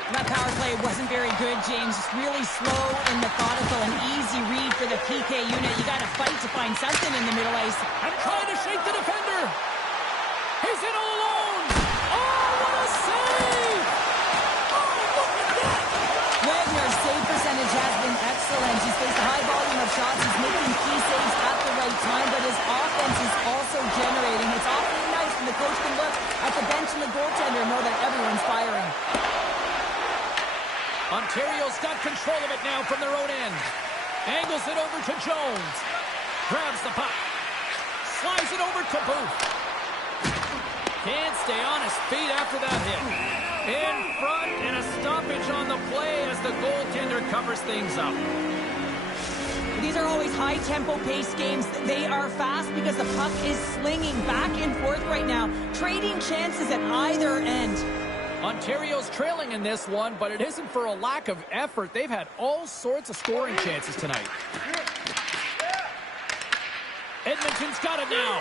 That power play wasn't very good, James. Just really slow and methodical. An easy read for the PK unit. You got to fight to find something in the middle ice. And trying to shake the defender. He's in all alone. Oh, what a save! Oh, look at that! Wagner's save percentage has been excellent. He's faced a high volume of shots. He's making key saves at the right time, but his offense is also generating. It's awfully nice when the coach can look at the bench and the goaltender and know that everyone's firing. Ontario's got control of it now from their own end. Angles it over to Jones. Grabs the puck. Slides it over to Booth. Can't stay on his feet after that hit. In front, and a stoppage on the play as the goaltender covers things up. These are always high-tempo pace games. They are fast because the puck is slinging back and forth right now, trading chances at either end. Ontario's trailing in this one, but it isn't for a lack of effort. They've had all sorts of scoring chances tonight. Edmonton's got it now.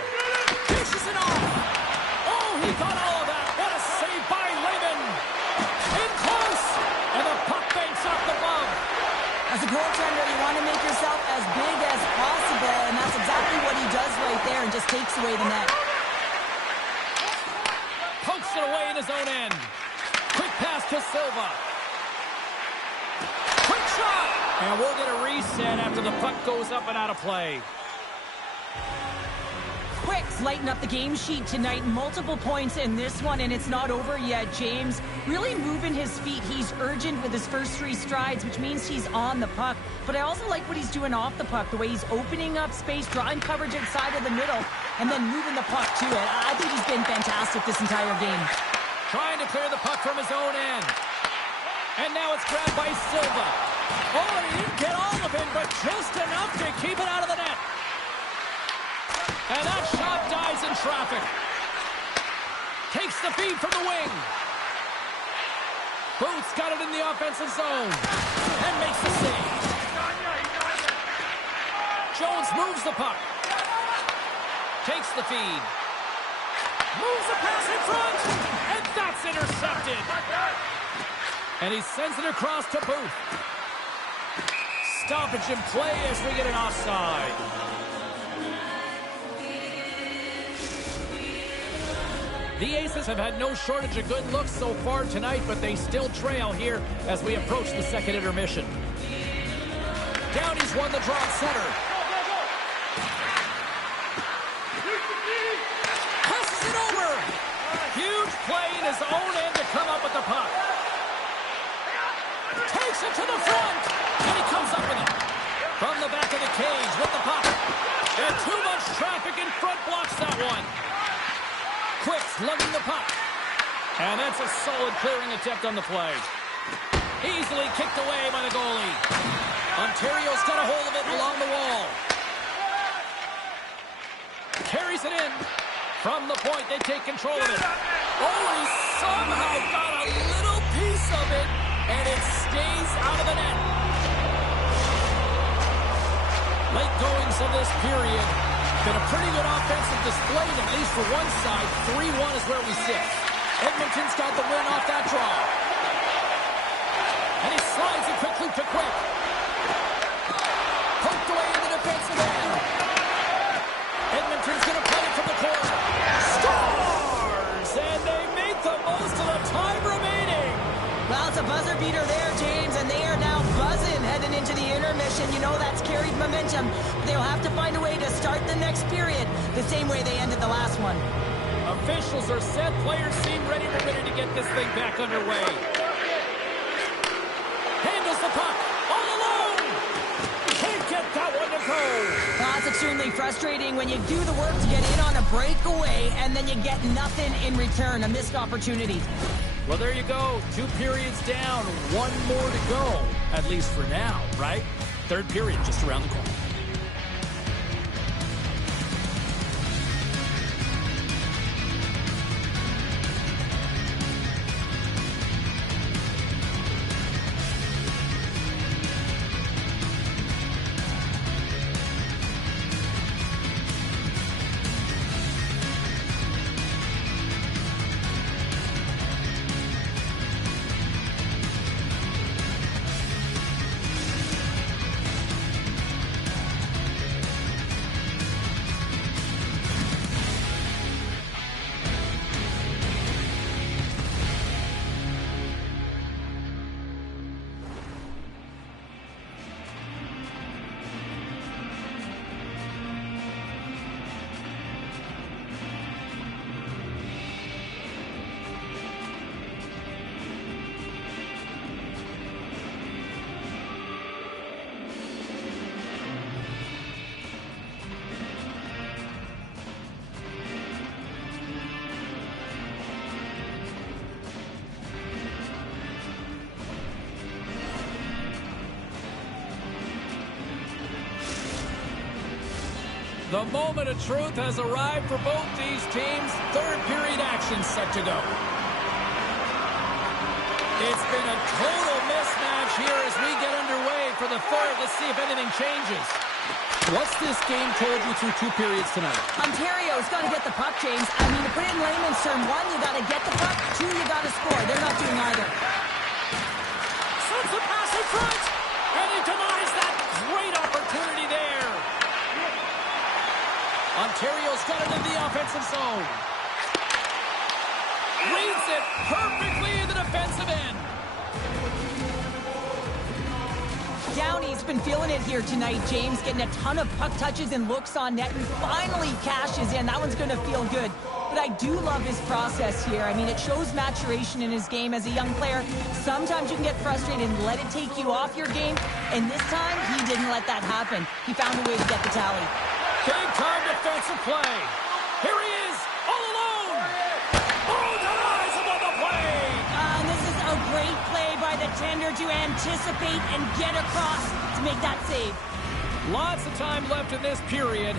Dishes it off. Oh, he got all of that. What a save by Lehman. In close. And the puck banks off the glove. As a goaltender, you want to make yourself as big as possible, and that's exactly what he does right just takes away the net. Pokes it away in his own end. Quick pass to Silva. Quick shot! And we'll get a reset after the puck goes up and out of play. Quick's lighten up the game sheet tonight. Multiple points in this one, and it's not over yet. James really moving his feet. He's urgent with his first 3 strides, which means he's on the puck. But I also like what he's doing off the puck, the way he's opening up space, drawing coverage outside of the middle, and then moving the puck to it. I think he's been fantastic this entire game. Trying to clear the puck from his own end. And now it's grabbed by Silva. Oh, he didn't get all of it, but just enough to keep it out of the net. And that shot dies in traffic. Takes the feed from the wing. Boots got it in the offensive zone. And makes the save. Jones moves the puck. Takes the feed. Moves the pass in front. And that's intercepted. And he sends it across to Booth. Stoppage in play as we get an offside. The Aces have had no shortage of good looks so far tonight, but they still trail here as we approach the second intermission. Downey's won the draw at center. Passes it over. Huge play in his own end to come up with the puck. Takes it to the front. And he comes up with it. From the back of the cage with the puck. And too much traffic in front blocks that one. Quick's lugging the puck. And that's a solid clearing attempt on the play. Easily kicked away by the goalie. Ontario's got a hold of it along the wall. Carries it in. From the point, they take control of it. Oh, he somehow got a little piece of it, and it stays out of the net. Late goings of this period. Been a pretty good offensive display, at least for one side. 3-1 is where we sit. Edmonton's got the win off that draw. And he slides it quickly to Quick. Poked away in the defensive end. Edmonton's going to play it from the corner. Scores! And they make the most of the time remaining. Well, it's a buzzer beater there, James, and they are now buzzing heading into the intermission. You know that's carried momentum. They'll have to find a way to start the next period the same way they ended the last one. Officials are set. Players seem ready to get this thing back underway. Handles the puck all alone. Can't get that one to go. Well, it's extremely frustrating when you do the work to get in on a breakaway and then you get nothing in return, a missed opportunity. Well, there you go. 2 periods down, 1 more to go, at least for now, right? Third period just around the corner. The moment of truth has arrived for both these teams. Third period action set to go. It's been a total mismatch here as we get underway for the third. Let's see if anything changes. What's this game told you through 2 periods tonight? Ontario's got to get the puck, James. I mean, to put it in layman's term, 1, you got to get the puck. 2, you got to score. They're not doing either. Sends the pass in front, and he denies that great opportunity there. Ontario's got it in the offensive zone. Reads it perfectly in the defensive end. Downey's been feeling it here tonight, James, getting a ton of puck touches and looks on net, and finally cashes in. That one's going to feel good. But I do love his process here. I mean, it shows maturation in his game as a young player. Sometimes you can get frustrated and let it take you off your game, and this time, he didn't let that happen. He found a way to get the tally. Big-time defensive play. Here he is, all alone. Oh, denies him on the play. And this is a great play by the tender to anticipate and get across to make that save. Lots of time left in this period.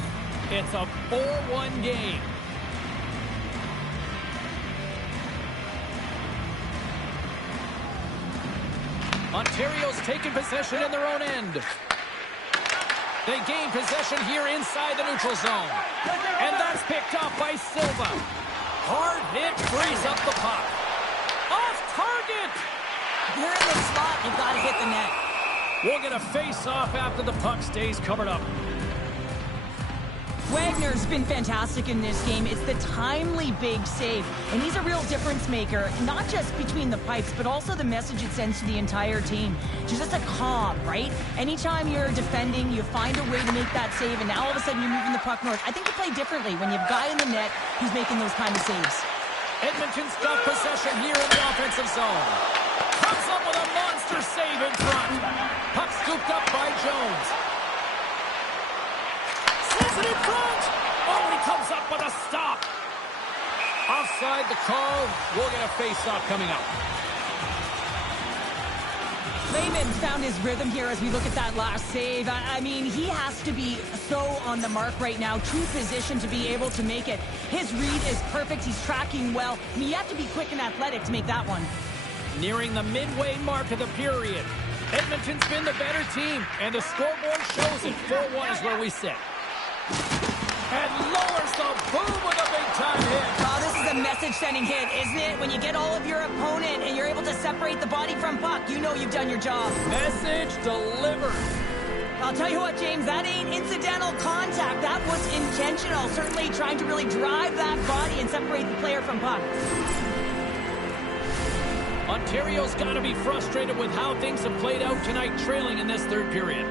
It's a 4-1 game. Ontario's taken possession in their own end. They gain possession here inside the neutral zone. And that's picked up by Silva. Hard hit frees up the puck. Off target! You're in the slot, you've got to hit the net. We'll get a face-off after the puck stays covered up. Wagner's been fantastic in this game. It's the timely big save, and he's a real difference maker, not just between the pipes, but also the message it sends to the entire team. Just a calm, right? Anytime you're defending, you find a way to make that save, and now all of a sudden you're moving the puck north. I think you play differently when you have a guy in the net who's making those kind of saves. Edmonton's got possession here in the offensive zone. Comes up with a monster save in front. Puck scooped up by Jones. It in front! Oh, he comes up with a stop. Offside the call. We'll get a face-off coming up. Lehman found his rhythm here as we look at that last save. I mean, he has to be so on the mark right now, true position to be able to make it. His read is perfect. He's tracking well. I mean, you have to be quick and athletic to make that one. Nearing the midway mark of the period. Edmonton's been the better team, and the scoreboard shows it. 4-1 is where we sit. And lowers the boom with a big-time hit. Oh, this is a message-sending hit, isn't it? When you get all of your opponent and you're able to separate the body from puck, you know you've done your job. Message delivered. I'll tell you what, James, that ain't incidental contact. That was intentional, certainly trying to really drive that body and separate the player from puck. Ontario's got to be frustrated with how things have played out tonight, trailing in this third period.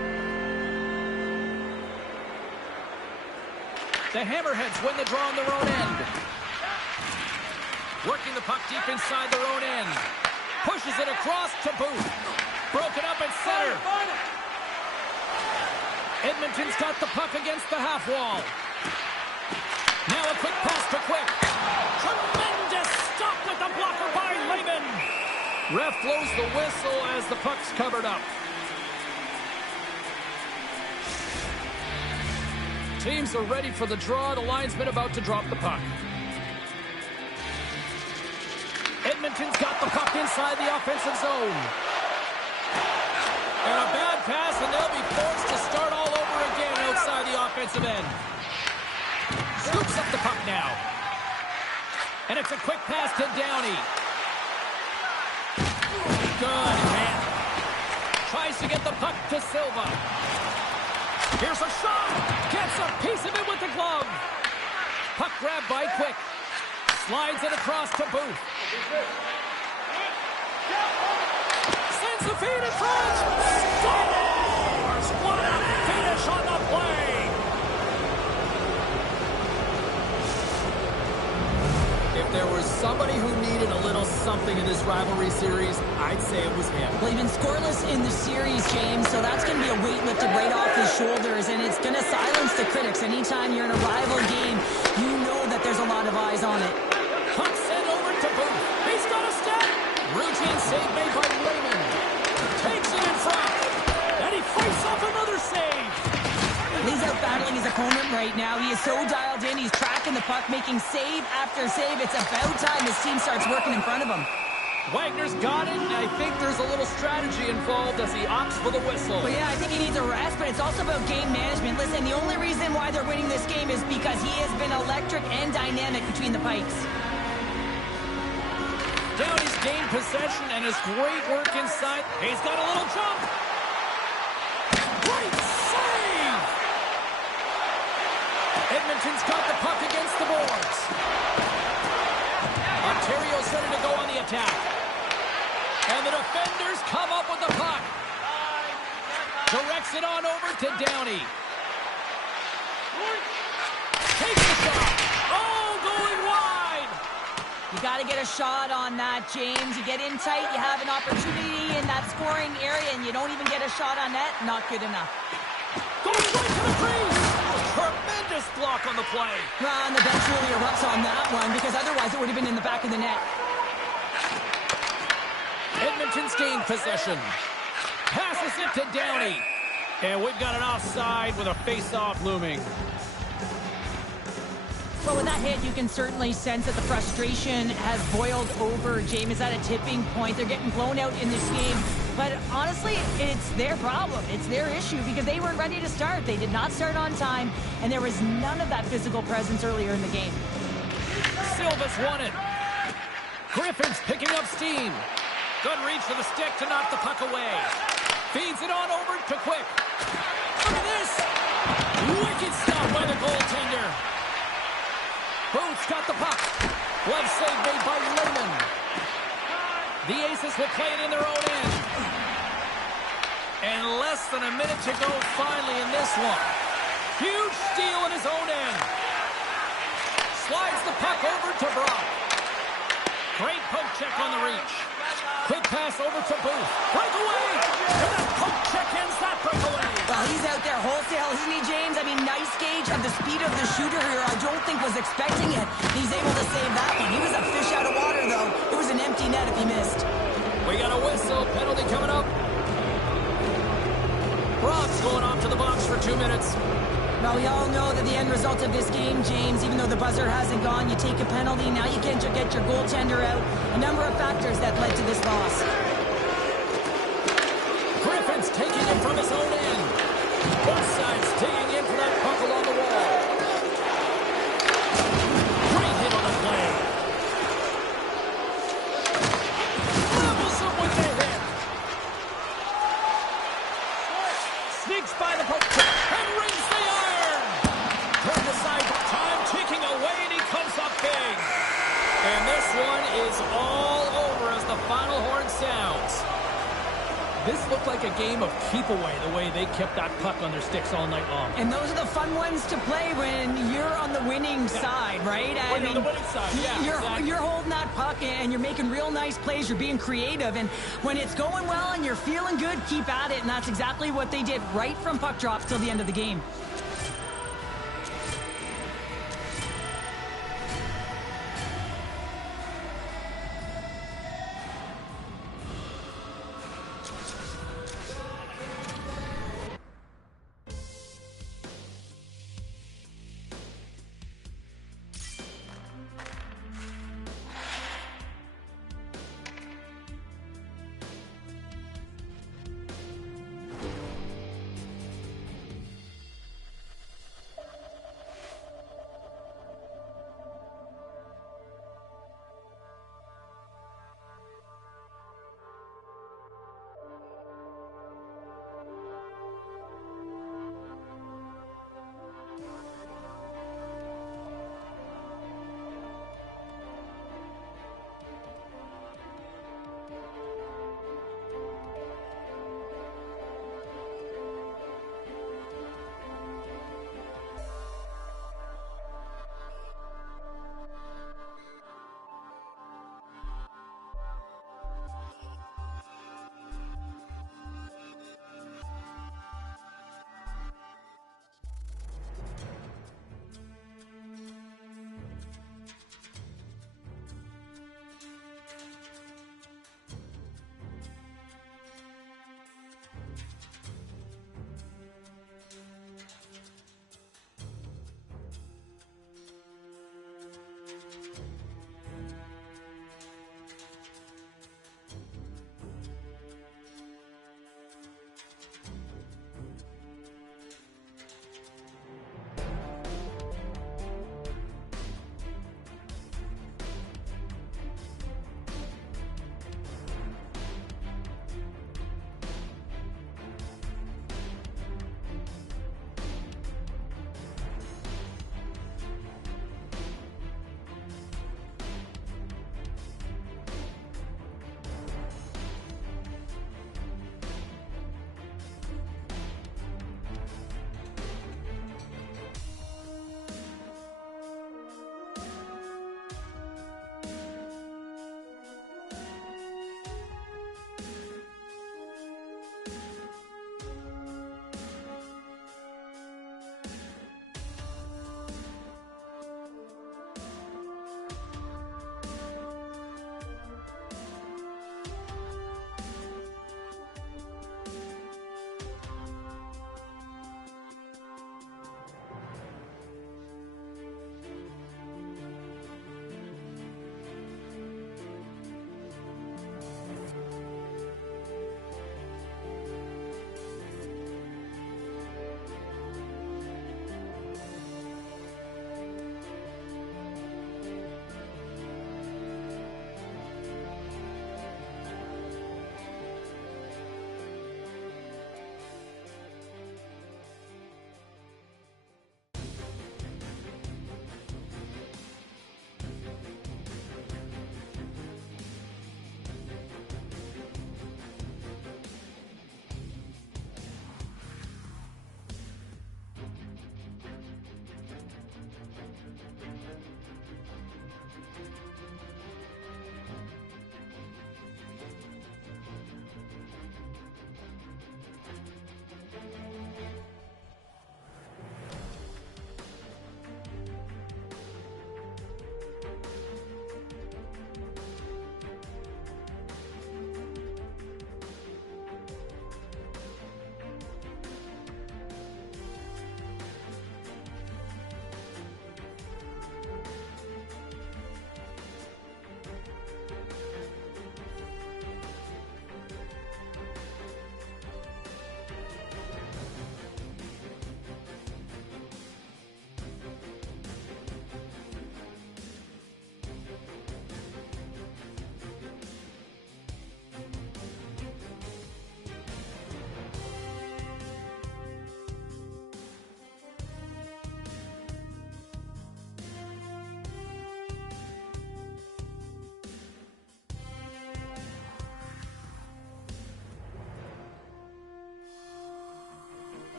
The Hammerheads win the draw on their own end. Working the puck deep inside their own end. Pushes it across to Booth. Broken up at center. Edmonton's got the puck against the half wall. Now a quick pass to Quick. Tremendous stop with the blocker by Lehman. Ref blows the whistle as the puck's covered up. Teams are ready for the draw. The linesman about to drop the puck. Edmonton's got the puck inside the offensive zone. And a bad pass, and they'll be forced to start all over again outside the offensive end. Scoops up the puck now. And it's a quick pass to Downey. Good man. Tries to get the puck to Silva. Here's a shot. Gets a piece of it with the glove. Puck grabbed by Quick. Slides it across to Booth. Sends the feed in front. Scores! What a finish on the play. If there was somebody who needed a little something in this rivalry series, I'd say it was him. Well, he's been scoreless in the series, James, so that's going to be a weight lifted right off his shoulders, and it's going to silence the critics. Anytime you're in a rival game, you know that there's a lot of eyes on it. Puck sent over to Booth. He's got a step. Routine save made by Lehman. Takes it in front. And he fights off another save. He's out battling his opponent right now. He is so dialed in. He's tracking the puck, making save after save. It's about time his team starts working in front of him. Wagner's got it, and I think there's a little strategy involved as he opts for the whistle. Well, yeah, I think he needs a rest, but it's also about game management. Listen, the only reason why they're winning this game is because he has been electric and dynamic between the pipes. Downey's gained possession, and his great work inside. He's got a little jump. Great save! Edmonton Edmonton's got the puck against the boards. Ontario's ready to go on the attack. And the defenders come up with the puck. Directs it on over to Downey. Takes the shot. Oh, going wide. You got to get a shot on that, James. You get in tight, you have an opportunity in that scoring area, and you don't even get a shot on net. Not good enough. Going right to the crease. Tremendous block on the play. Well, and the bench really erupts on that one, because otherwise it would have been in the back of the net. Edmonton's gained possession. Passes it to Downey. And we've got an offside with a face-off looming. Well, with that hit, you can certainly sense that the frustration has boiled over. James is at a tipping point. They're getting blown out in this game. But honestly, it's their problem. It's their issue because they weren't ready to start. They did not start on time, and there was none of that physical presence earlier in the game. Silva's won it. Griffin's picking up steam. Good reach for the stick to knock the puck away. Feeds it on over to Quick. Look at this. Wicked stop by the goaltender. Booth's got the puck. Glove save made by Lehman. The Aces will play it in their own end. And less than a minute to go finally in this one. Huge steal in his own end. Slides the puck over to Brock. Great poke check on the reach. Quick pass over to Booth. Breakaway! And that poke check ends that breakaway. Well, he's out there wholesale, isn't he, James? I mean, nice gauge of the speed of the shooter here. I don't think was expecting it. He's able to save that one. He was a fish out of water, though. It was an empty net if he missed. We got a whistle. Penalty coming up. Brock's going off to the box for 2 minutes. Well, we all know that the end result of this game, James, even though the buzzer hasn't gone, you take a penalty. Now you can't get your goaltender out. A number of factors that led to this loss. Griffin's taking it from his own end. Both sides digging in for that puck along the wall. Great hit on the play. Levels him with the hit. Sneaks by the poke check and rings the iron. Turned aside, time ticking away, and he comes up big. And this one is all over as the final horn sounds. This looked like a game of keep away, the way they kept that puck on their sticks all night long. And those are the fun ones to play when you're on the winning side, right? When you're on the winning side, yeah. You're holding that puck and you're making real nice plays. You're being creative. And when it's going well and you're feeling good, keep at it. And that's exactly what they did right from puck drops till the end of the game.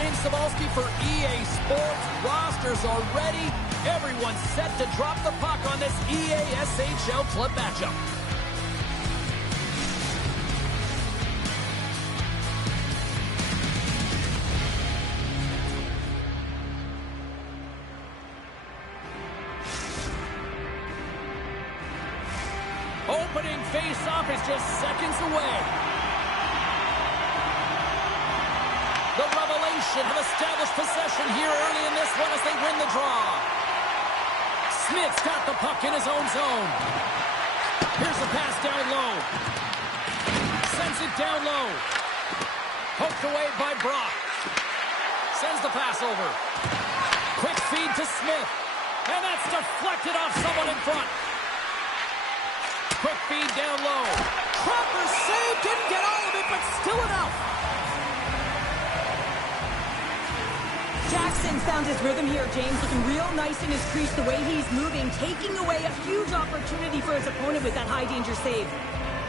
James Cybulski for EA Sports. Rosters are ready. Everyone's set to drop the puck on this EASHL club matchup. Opening face-off is just seconds away. The Revelation have established possession here early in this one as they win the draw. Smith's got the puck in his own zone. Here's a pass down low. Sends it down low. Poked away by Brock. Sends the pass over. Quick feed to Smith. And that's deflected off someone in front. Quick feed down low. Cropper saved, didn't get all of it, but still enough. Jackson's found his rhythm here, James. Looking real nice in his crease, the way he's moving, taking away a huge opportunity for his opponent with that high-danger save.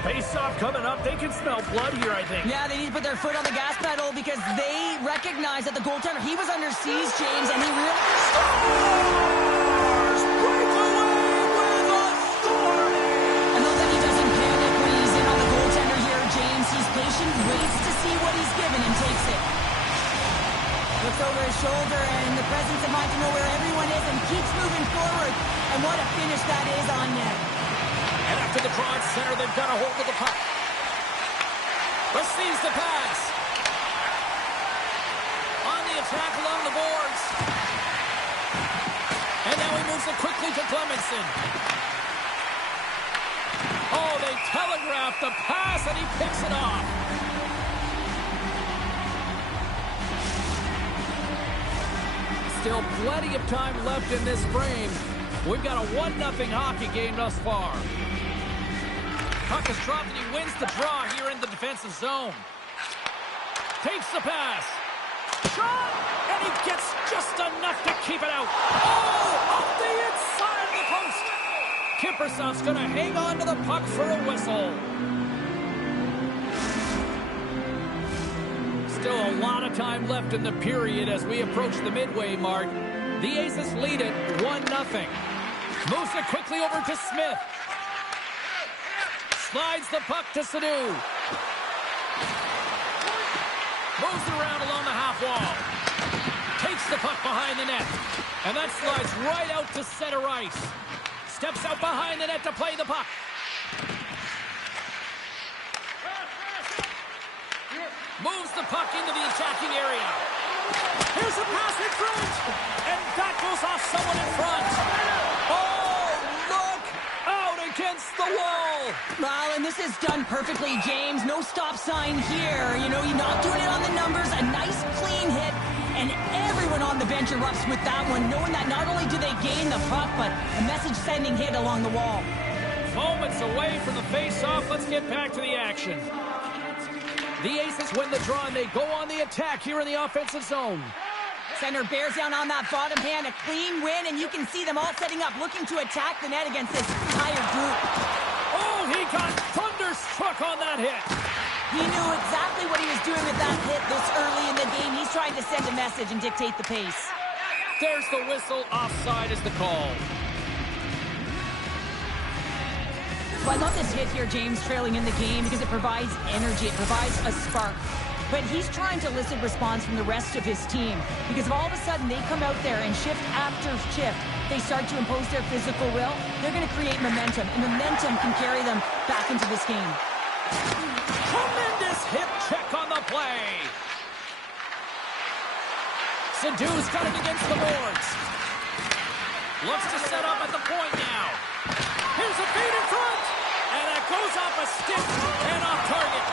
Face-off coming up. They can smell blood here, I think. Yeah, they need to put their foot on the gas pedal because they recognize that the goaltender, he was under siege, James, and he really... Stars! Breakaway with authority! I know that he doesn't panic when he's in on the goaltender here, James. He's patient, waits to see what he's given, and takes it. Looks over his shoulder and the presence of mind to know where everyone is and keeps moving forward. And what a finish that is on net. And after the draw at center, they've got a hold of the puck. Receives the pass. On the attack along the boards. And now he moves it quickly to Clemenson. Oh, they telegraphed the pass and he picks it off. Still plenty of time left in this frame. We've got a 1-0 hockey game thus far. Puck is dropped and he wins the draw here in the defensive zone. Takes the pass. Shot! And he gets just enough to keep it out. Oh! Off the inside of the post! Kiprusoff's going to hang on to the puck for a whistle. Still a lot of time left in the period as we approach the midway mark. The Aces lead it 1-0. Moves it quickly over to Smith. Slides the puck to Sadu. Moves it around along the half wall. Takes the puck behind the net. And that slides right out to center ice. Steps out behind the net to play the puck. Moves the puck into the attacking area. Here's a pass in front. And that goes off someone in front. Oh, look! Out against the wall. Well, and this is done perfectly, James. No stop sign here. You know, you're not doing it on the numbers. A nice, clean hit. And everyone on the bench erupts with that one, knowing that not only do they gain the puck, but a message-sending hit along the wall. Moments away from the face-off. Let's get back to the action. The Aces win the draw, and they go on the attack here in the offensive zone. Center bears down on that bottom hand, a clean win, and you can see them all setting up, looking to attack the net against this tired group. Oh, he got thunderstruck on that hit. He knew exactly what he was doing with that hit this early in the game. He's trying to send a message and dictate the pace. There's the whistle. Offside is the call. Well, I love this hit here, James, trailing in the game because it provides energy. It provides a spark. But he's trying to elicit response from the rest of his team because if all of a sudden they come out there and shift after shift, they start to impose their physical will, they're going to create momentum, and momentum can carry them back into this game. Tremendous hip check on the play. Sadu's got it against the boards. Looks to set up at the point now. Here's a feed in front. And that goes off a stick and off target.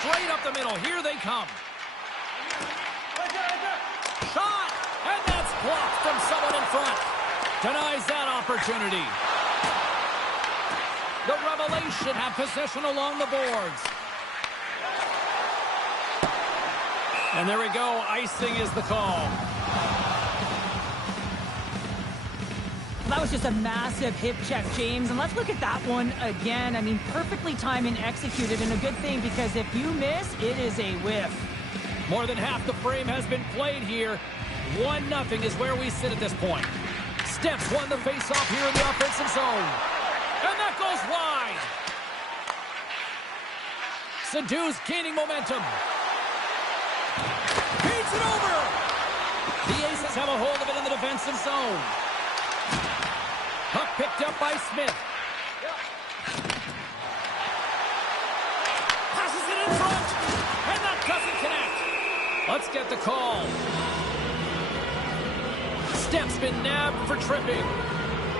Straight up the middle. Here they come. Shot. And that's blocked from someone in front. Denies that opportunity. The Revelation have possession along the boards. And there we go. Icing is the call. That was just a massive hip check, James. And let's look at that one again. I mean, perfectly timed and executed, and a good thing because if you miss, it is a whiff. More than half the frame has been played here. 1-0 is where we sit at this point. Steps won the face-off here in the offensive zone. And that goes wide. Sadhu's gaining momentum. Feeds it over. The Aces have a hold of it in the defensive zone. Puck picked up by Smith. Passes it in front. And that doesn't connect. Let's get the call. Steps been nabbed for tripping.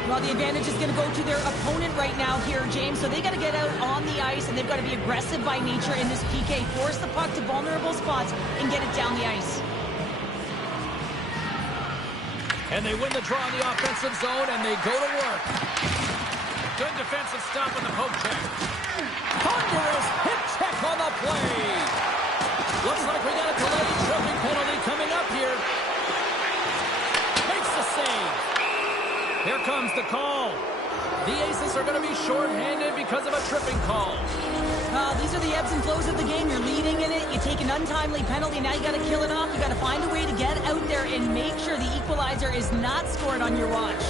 Well, the advantage is going to go to their opponent right now here, James. So they got to get out on the ice, and they've got to be aggressive by nature in this PK. Force the puck to vulnerable spots and get it down the ice. And they win the draw in the offensive zone, and they go to work. Good defensive stop on the poke check. Thunderous hit check on the play. Looks like we got a delayed tripping penalty coming up here. Makes the save. Here comes the call. The Aces are going to be shorthanded because of a tripping call. These are the ebbs and flows of the game. You're leading in it. You take an untimely penalty. Now you got to kill it off. You got to find a way to get out there and make sure the equalizer is not scored on your watch.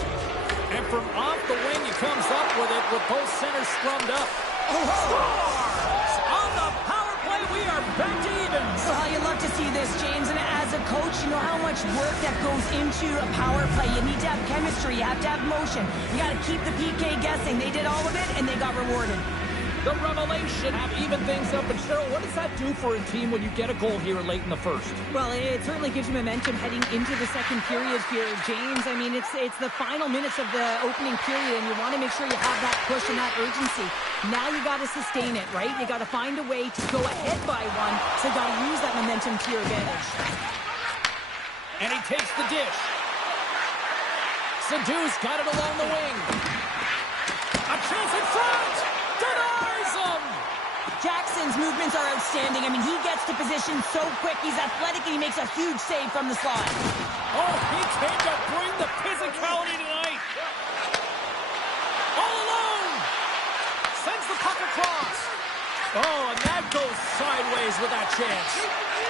And from off the wing, he comes up with it with both centers scrummed up. Scores! On the power play, we are back to evens. Well, you love to see this, James. And as a coach, you know how much work that goes into a power play. You need to have chemistry. You have to have motion. You got to keep the PK guessing. They did all of it, and they got rewarded. The revelation have even things up. And Cheryl, what does that do for a team when you get a goal here late in the first? Well, it certainly gives you momentum heading into the second period here, James. I mean, it's the final minutes of the opening period, and you want to make sure you have that push and that urgency. Now you got to sustain it, right? You got to find a way to go ahead by one, so you got to use that momentum to your advantage. And he takes the dish. Sadhu's got it along the wing. A chance in front! Denies him! Jackson's movements are outstanding. I mean, he gets to position so quick. He's athletic, and he makes a huge save from the slot. Oh, he came to bring the physicality tonight. All alone! Sends the puck across. Oh, and that goes sideways with that chance.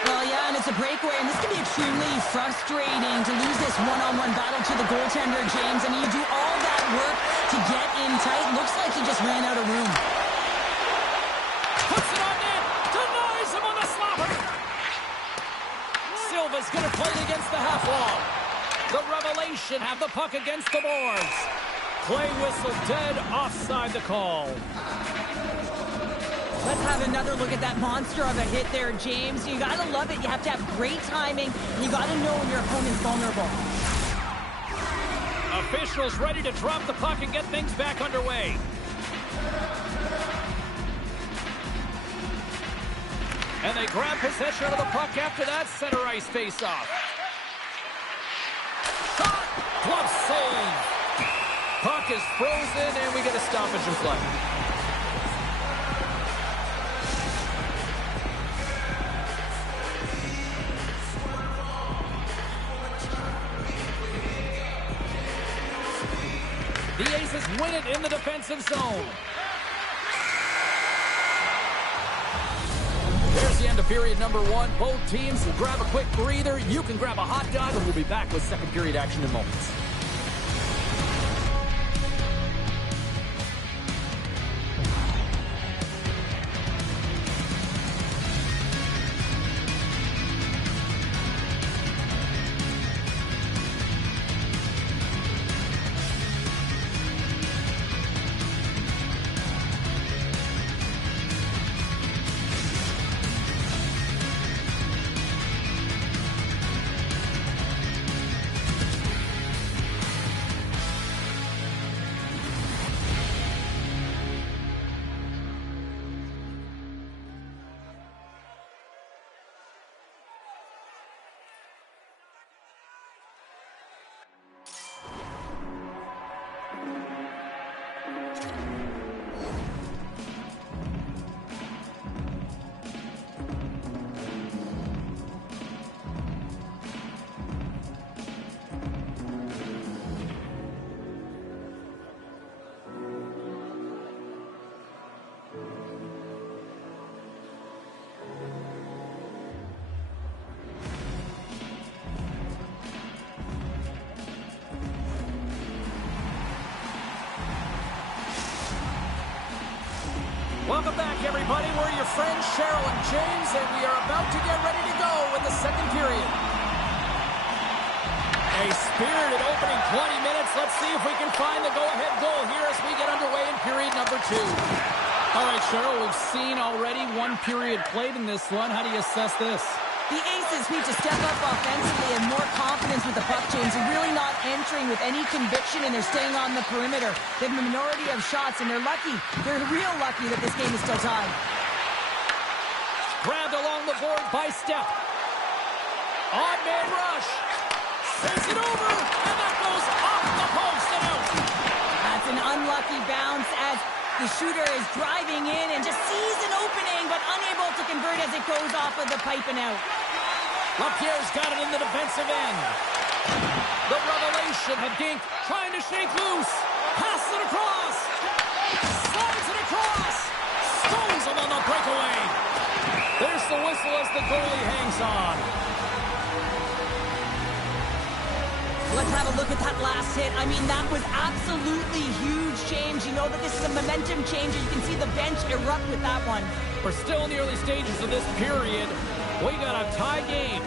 Well, yeah, and it's a breakaway, and this can be extremely frustrating to lose this one-on-one battle to the goaltender, James. I mean, you do all that work to get in tight. Looks like he just ran out of room. Puts it on net. Denies him on the slapper. Silva's going to play it against the half wall. The revelation have the puck against the boards. Play whistle dead, offside the call. Let's have another look at that monster of a hit there, James. You got to love it. You have to have great timing. You got to know when your opponent's vulnerable. Officials ready to drop the puck and get things back underway. And they grab possession of the puck after that center ice face-off. Shot! Glove save! Puck is frozen, and we get a stoppage in play. The Aces win it in the defensive zone. There's the end of period number one. Both teams will grab a quick breather. You can grab a hot dog, and we'll be back with second period action in moments. Welcome back, everybody. We're your friends, Cheryl and James, and we are about to get ready to go with the second period. A spirited opening 20 minutes. Let's see if we can find the go-ahead goal here as we get underway in period number 2. All right, Cheryl, we've seen already one period played in this one. How do you assess this? The Aces need to step up offensively and more confidence with the puck, James. They're really not entering with any conviction, and they're staying on the perimeter. They have a minority of shots, and they're lucky. They're real lucky that this game is still tied. Grabbed along the board by Steph. Odd man rush. Sends it over, and that goes off the post and out. That's an unlucky bounce as the shooter is driving in and just sees an opening, but unable to convert as it goes off of the pipe and out. LaPierre's got it in the defensive end. The revelation of Dink trying to shake loose. Passes it across. Slides it across. Stones him on the breakaway. There's the whistle as the goalie hangs on. Let's have a look at that last hit. I mean, that was absolutely huge, James. You know that this is a momentum changer. You can see the bench erupt with that one. We're still in the early stages of this period. We got a tie game.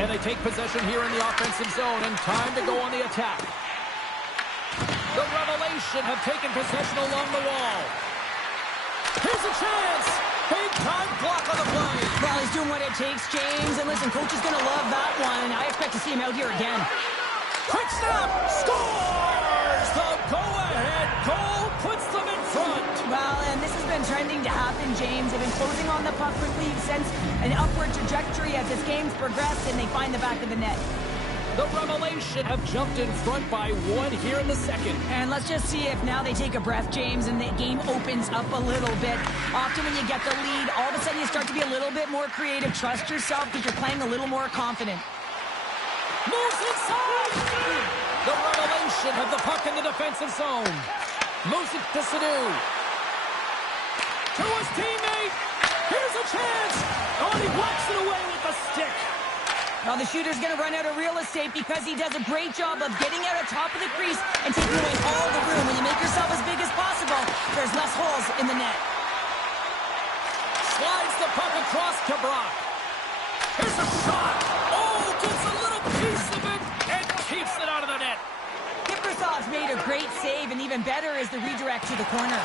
And they take possession here in the offensive zone, and time to go on the attack. The Revelation have taken possession along the wall. Here's a chance. Big-time block on the play. Well, he's doing what it takes, James. And listen, coach is going to love that one. I expect to see him out here again. Quick snap. Scores! The go-ahead goal puts them in front. Well, and this has been trending to happen, James. They've been closing on the puck quickly since an upward trajectory as this game's progressed, and they find the back of the net. The Revelation have jumped in front by 1 here in the second. And let's just see if now they take a breath, James, and the game opens up a little bit. Often when you get the lead, all of a sudden you start to be a little bit more creative. Trust yourself because you're playing a little more confident. Moves inside! The Revelation have the puck in the defensive zone. Moves it to Sadu. To his teammate! Here's a chance! Oh, and he whacks it away with the stick. Now the shooter's going to run out of real estate because he does a great job of getting out on top of the crease and taking away all the room. When you make yourself as big as possible, there's less holes in the net. Slides the puck across to Brock. Here's a shot. Oh, gets a little piece of it and keeps it out of the net. Kiprusoff's made a great save, and even better is the redirect to the corner.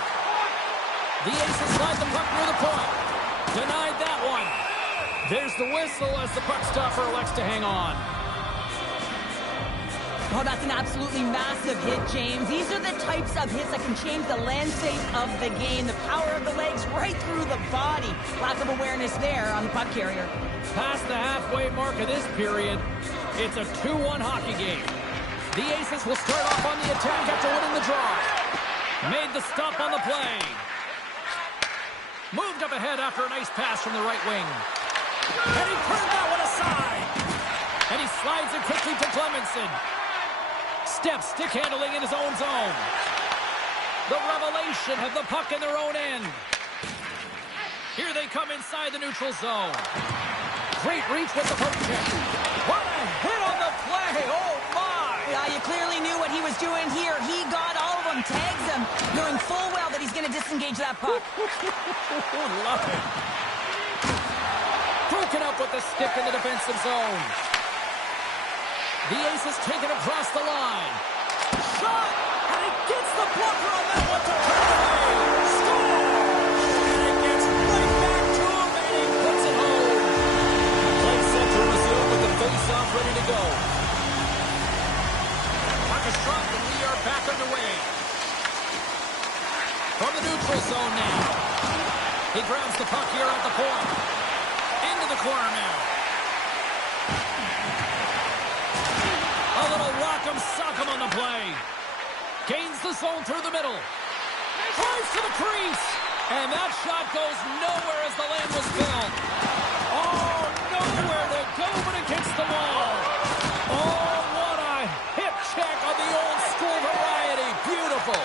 The Aces slide the puck near the point. Denied that one. There's the whistle as the puck stopper elects to hang on. Oh, that's an absolutely massive hit, James. These are the types of hits that can change the landscape of the game. The power of the legs right through the body. Lack of awareness there on the puck carrier. Past the halfway mark of this period, it's a 2-1 hockey game. The Aces will start off on the attack after winning the draw. Made the stop on the play. Moved up ahead after a nice pass from the right wing. And he turned that one aside. And he slides it quickly to Clemenson. Steps stick handling in his own zone. The Revelation have the puck in their own end. Here they come inside the neutral zone. Great reach with the poke check. What a hit on the play. Oh, my. Yeah, you clearly knew what he was doing here. He got all of them, tags them, knowing full well that he's going to disengage that puck. Love it. Broken up with the stick in the defensive zone. The Aces take it across the line. Shot! And it gets the blocker on that one to turn away. Score! And it gets right back to him, and he puts it home. Play set to resume with the face-off ready to go. Puck is dropped, and we are back underway. From the neutral zone now. He grabs the puck here at the point. Into the corner now. A little rock'em sock'em on the play. Gains the zone through the middle. Drives to the crease. And that shot goes nowhere as the lane was filled. Oh, nowhere to go, but it hits the wall. Oh, what a hip check on the old school variety. Beautiful.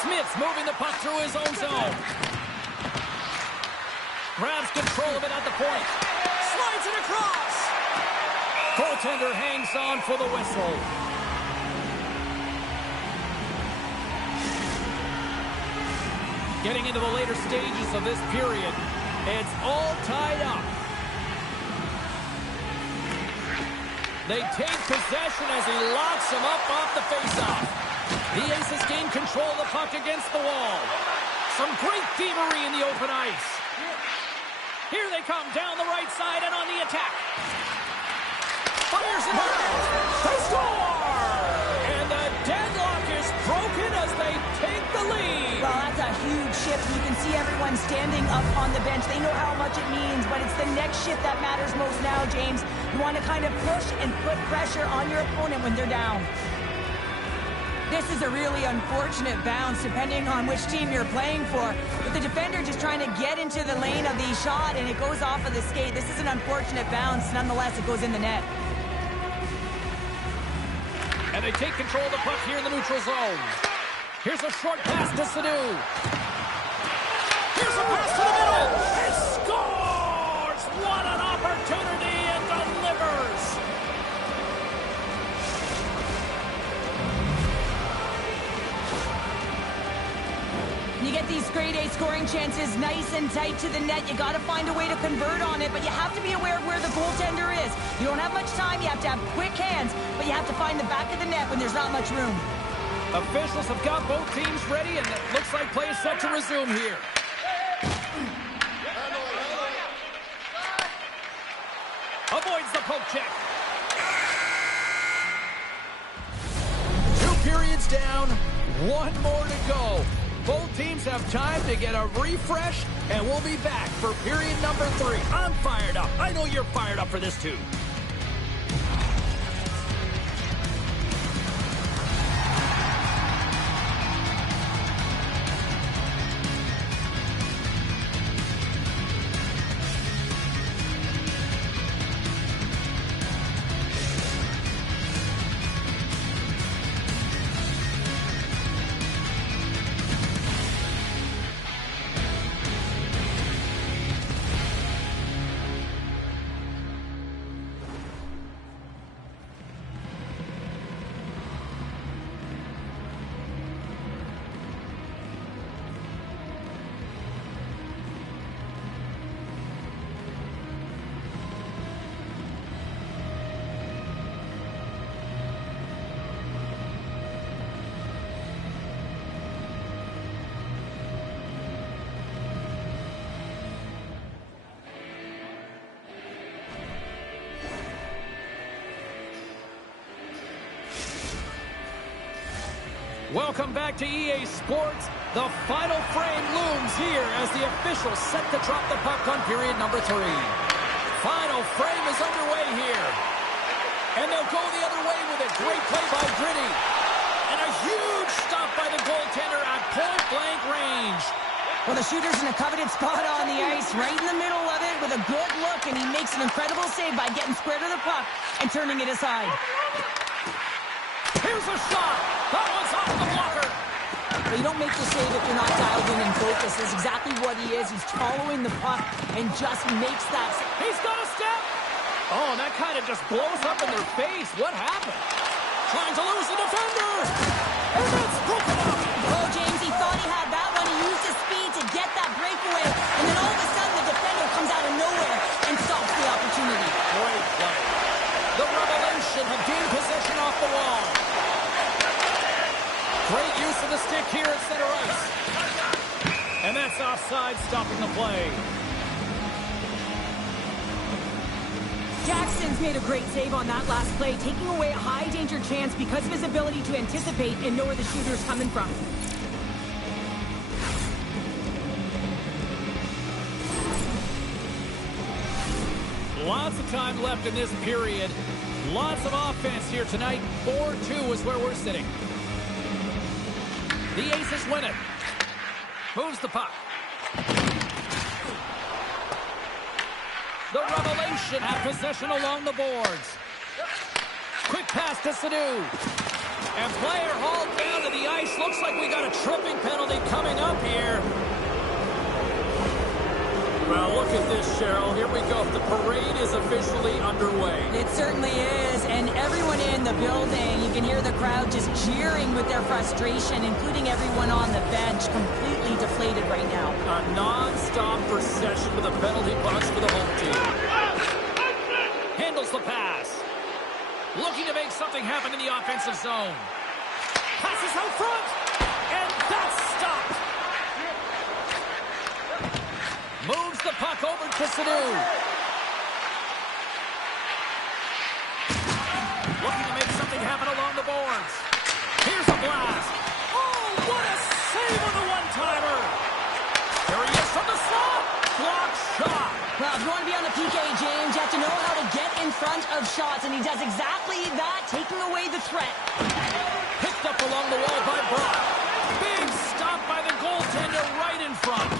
Smith's moving the puck through his own zone. Grabs control of it at the point. Slides it across. Goaltender hangs on for the whistle. Getting into the later stages of this period, it's all tied up. They take possession as he locks him up off the faceoff. The Aces gain control of the puck against the wall. Some great thievery in the open ice. Here they come down the right side and on the attack. Fires it out. They score! And the deadlock is broken as they take the lead. Well, that's a huge shift. You can see everyone standing up on the bench. They know how much it means, but it's the next shift that matters most now, James. You want to kind of push and put pressure on your opponent when they're down. This is a really unfortunate bounce, depending on which team you're playing for. But the defender just trying to get into the lane of the shot, and it goes off of the skate. This is an unfortunate bounce. Nonetheless, it goes in the net. And they take control of the puck here in the neutral zone. Here's a short pass to Sadu. Here's a pass to the middle. He scores! What an opportunity, and delivers! You get these grade A scoring chances nice and tight to the net. You got to find a way to convert on it, but you have to be aware of where the goaltender is. You don't have much time. You have to have quick hands, but you have to find the back of the net when there's not much room. Officials have got both teams ready, and it looks like play is set to resume here. Avoids the poke check. 2 periods down, 1 more to go. Both teams have time to get a refresh, and we'll be back for period number 3. I'm fired up. I know you're fired up for this too. Welcome back to EA Sports. The final frame looms here as the officials set to drop the puck on period number 3. Final frame is underway here. And they'll go the other way with it. Great play by Gritty. And a huge stop by the goaltender at point-blank range. Well, the shooter's in a coveted spot on the ice, right in the middle of it with a good look, and he makes an incredible save by getting square to the puck and turning it aside. Here's a shot. That one's off the blocker. But you don't make the save if you're not dialed in and focused. That's exactly what he is. He's following the puck and just makes that. He's got a step. Oh, and that kind of just blows up in their face. What happened? Trying to lose the defender. And that's broken up. Oh, James, he thought he had that one. He used his speed to get that breakaway. And then all of a sudden, the defender comes out of nowhere and stops the opportunity. Great play. The Revolution have gained possession off the wall. Great use of the stick here at center ice. And that's offside, stopping the play. Jackson's made a great save on that last play, taking away a high-danger chance because of his ability to anticipate and know where the shooter's coming from. Lots of time left in this period. Lots of offense here tonight. 4-2 is where we're sitting. The Aces win it. Moves the puck. The Revolution have possession along the boards. Quick pass to Sadu. And player hauled down to the ice. Looks like we got a tripping penalty coming up here. Well, looks Look at this, Cheryl. Here we go. The parade is officially underway. It certainly is, and everyone in the building, you can hear the crowd just cheering with their frustration, including everyone on the bench, completely deflated right now. A non-stop procession with a penalty box for the home team. Handles the pass. Looking to make something happen in the offensive zone. Passes out front, and that's stopped. Moves the puck over to Sanu. Looking to make something happen along the boards. Here's a blast. Oh, what a save on the one-timer. There he is from the slot. Block shot. Well, if you want to be on the PK, James, you have to know how to get in front of shots, and he does exactly that, taking away the threat. Picked up along the wall by Brock. Big stop by the goaltender right in front.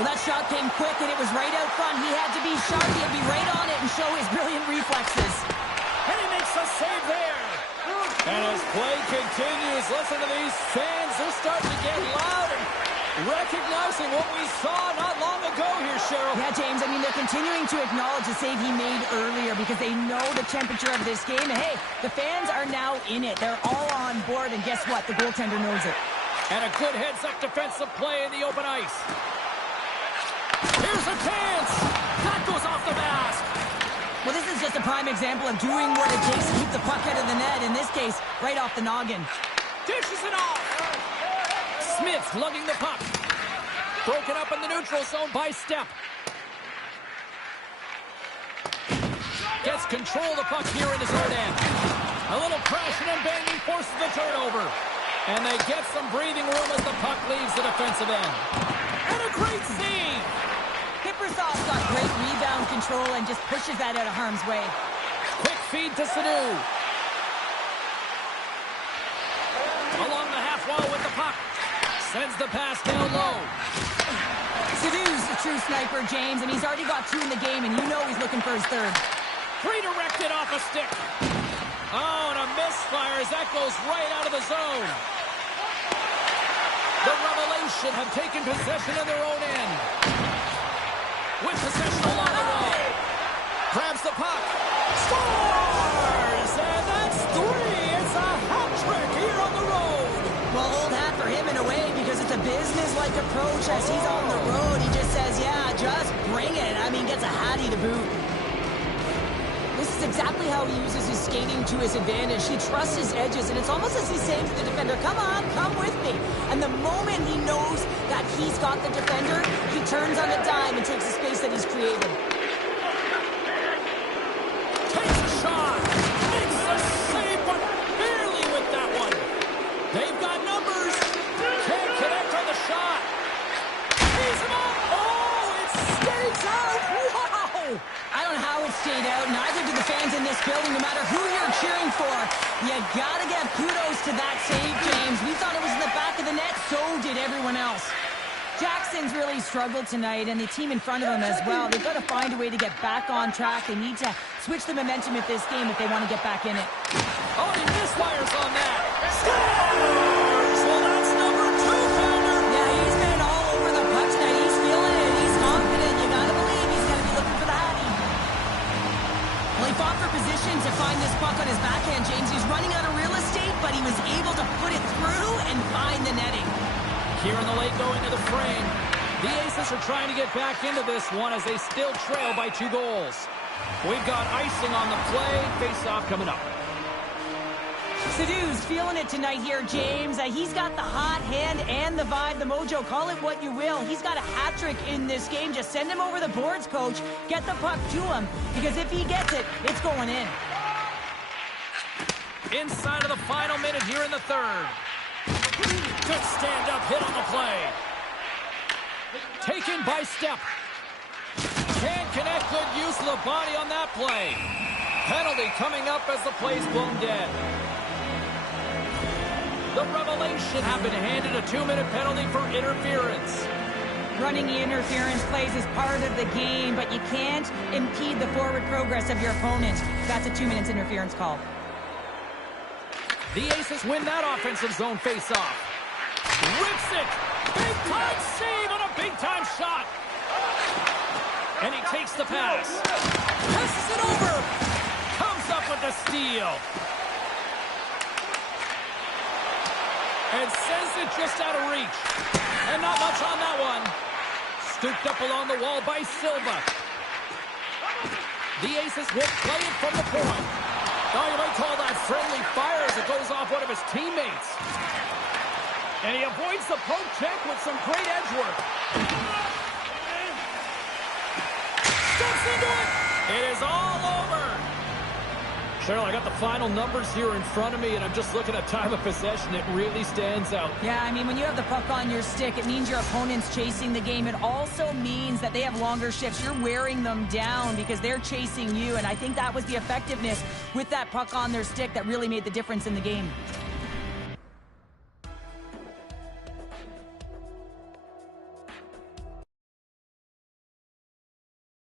Well, that shot came quick, and it was right out front. He had to be sharp. He had to be right on it and show his brilliant reflexes. And he makes a save there. And as play continues, listen to these fans. They're starting to get loud and recognizing what we saw not long ago here, Cheryl. Yeah, James, I mean, they're continuing to acknowledge the save he made earlier because they know the temperature of this game. And, hey, the fans are now in it. They're all on board, and guess what? The goaltender knows it. And a good heads-up defensive play in the open ice. Here's a chance. That goes off the mask. Well, this is just a prime example of doing what it takes to keep the puck out of the net. In this case, right off the noggin. Dishes it off. Smith lugging the puck. Broken up in the neutral zone by Step. Gets control of the puck here in his own end. A little crashing and banging forces the turnover. And they get some breathing room as the puck leaves the defensive end. And a great save. Kiprusoff's got great rebound control and just pushes that out of harm's way. Quick feed to Sanu. Along the half wall with the puck. Sends the pass down low. Sadu's a true sniper, James, and he's already got 2 in the game, and you know he's looking for his 3rd. Redirected off a stick. Oh, and a misfire as that goes right out of the zone. The Revelation have taken possession of their own end. With possession along the wall. Grabs the puck. Scores! And that's 3. It's a hat trick here on the road. Well, old hat for him in a way because it's a business-like approach as he's on the road. He just says, yeah, just bring it. I mean, gets a hattie to boot. This is exactly how he uses his skating to his advantage. He trusts his edges, and it's almost as he's saying to the defender, come on, come with me. And the moment he knows that he's got the defender, he turns on a dime and takes the space that he's created. Takes a shot. Makes a save, but barely with that one. They've got numbers. Can't connect on the shot. He's him up. Oh, it stays out. Wow. I don't know how it stayed out. Neither do the fans in this building, no matter who you're cheering for. You gotta give kudos to that save, James. We thought it was in the back of the net, so did everyone else. Jackson's really struggled tonight, and the team in front of him as well. They've got to find a way to get back on track. They need to switch the momentum of this game if they want to get back in it. Oh, he misfires on that. Scores! Well, that's number 2, Pounder. Yeah, he's been all over the puck tonight. He's feeling it. He's confident. You gotta believe he's gonna be looking for the hattie. Well, he fought for position to find this puck on his backhand, James. He's running out of real estate, but he was able to put it through and find the netting. Here in the late going to the frame. The Aces are trying to get back into this one as they still trail by 2 goals. We've got icing on the play. Face-off coming up. Sadu's feeling it tonight here, James. He's got the hot hand and the vibe, the mojo. Call it what you will. He's got a hat trick in this game. Just send him over the boards, coach. Get the puck to him, because if he gets it, it's going in. Inside of the final minute here in the 3rd. Good stand-up hit on the play. Taken by Step. Can't connect. Good use of the body on that play. Penalty coming up as the play's blown dead. The Revelation have been handed a 2-minute penalty for interference. Running the interference plays is part of the game, but you can't impede the forward progress of your opponent. That's a 2-minute interference call. The Aces win that offensive zone face-off. Rips it! Big-time save on a big-time shot! And he takes the pass. Passes it over. Comes up with the steal. And sends it just out of reach. And not much on that one. Scooped up along the wall by Silva. The Aces will play it from the point. Oh, you might call that friendly fire as it goes off one of his teammates. And he avoids the poke check with some great edge work. Steps into it. It is all over. Cheryl, I got the final numbers here in front of me, and I'm just looking at time of possession. It really stands out. Yeah, I mean, when you have the puck on your stick, it means your opponent's chasing the game. It also means that they have longer shifts. You're wearing them down because they're chasing you, and I think that was the effectiveness with that puck on their stick that really made the difference in the game.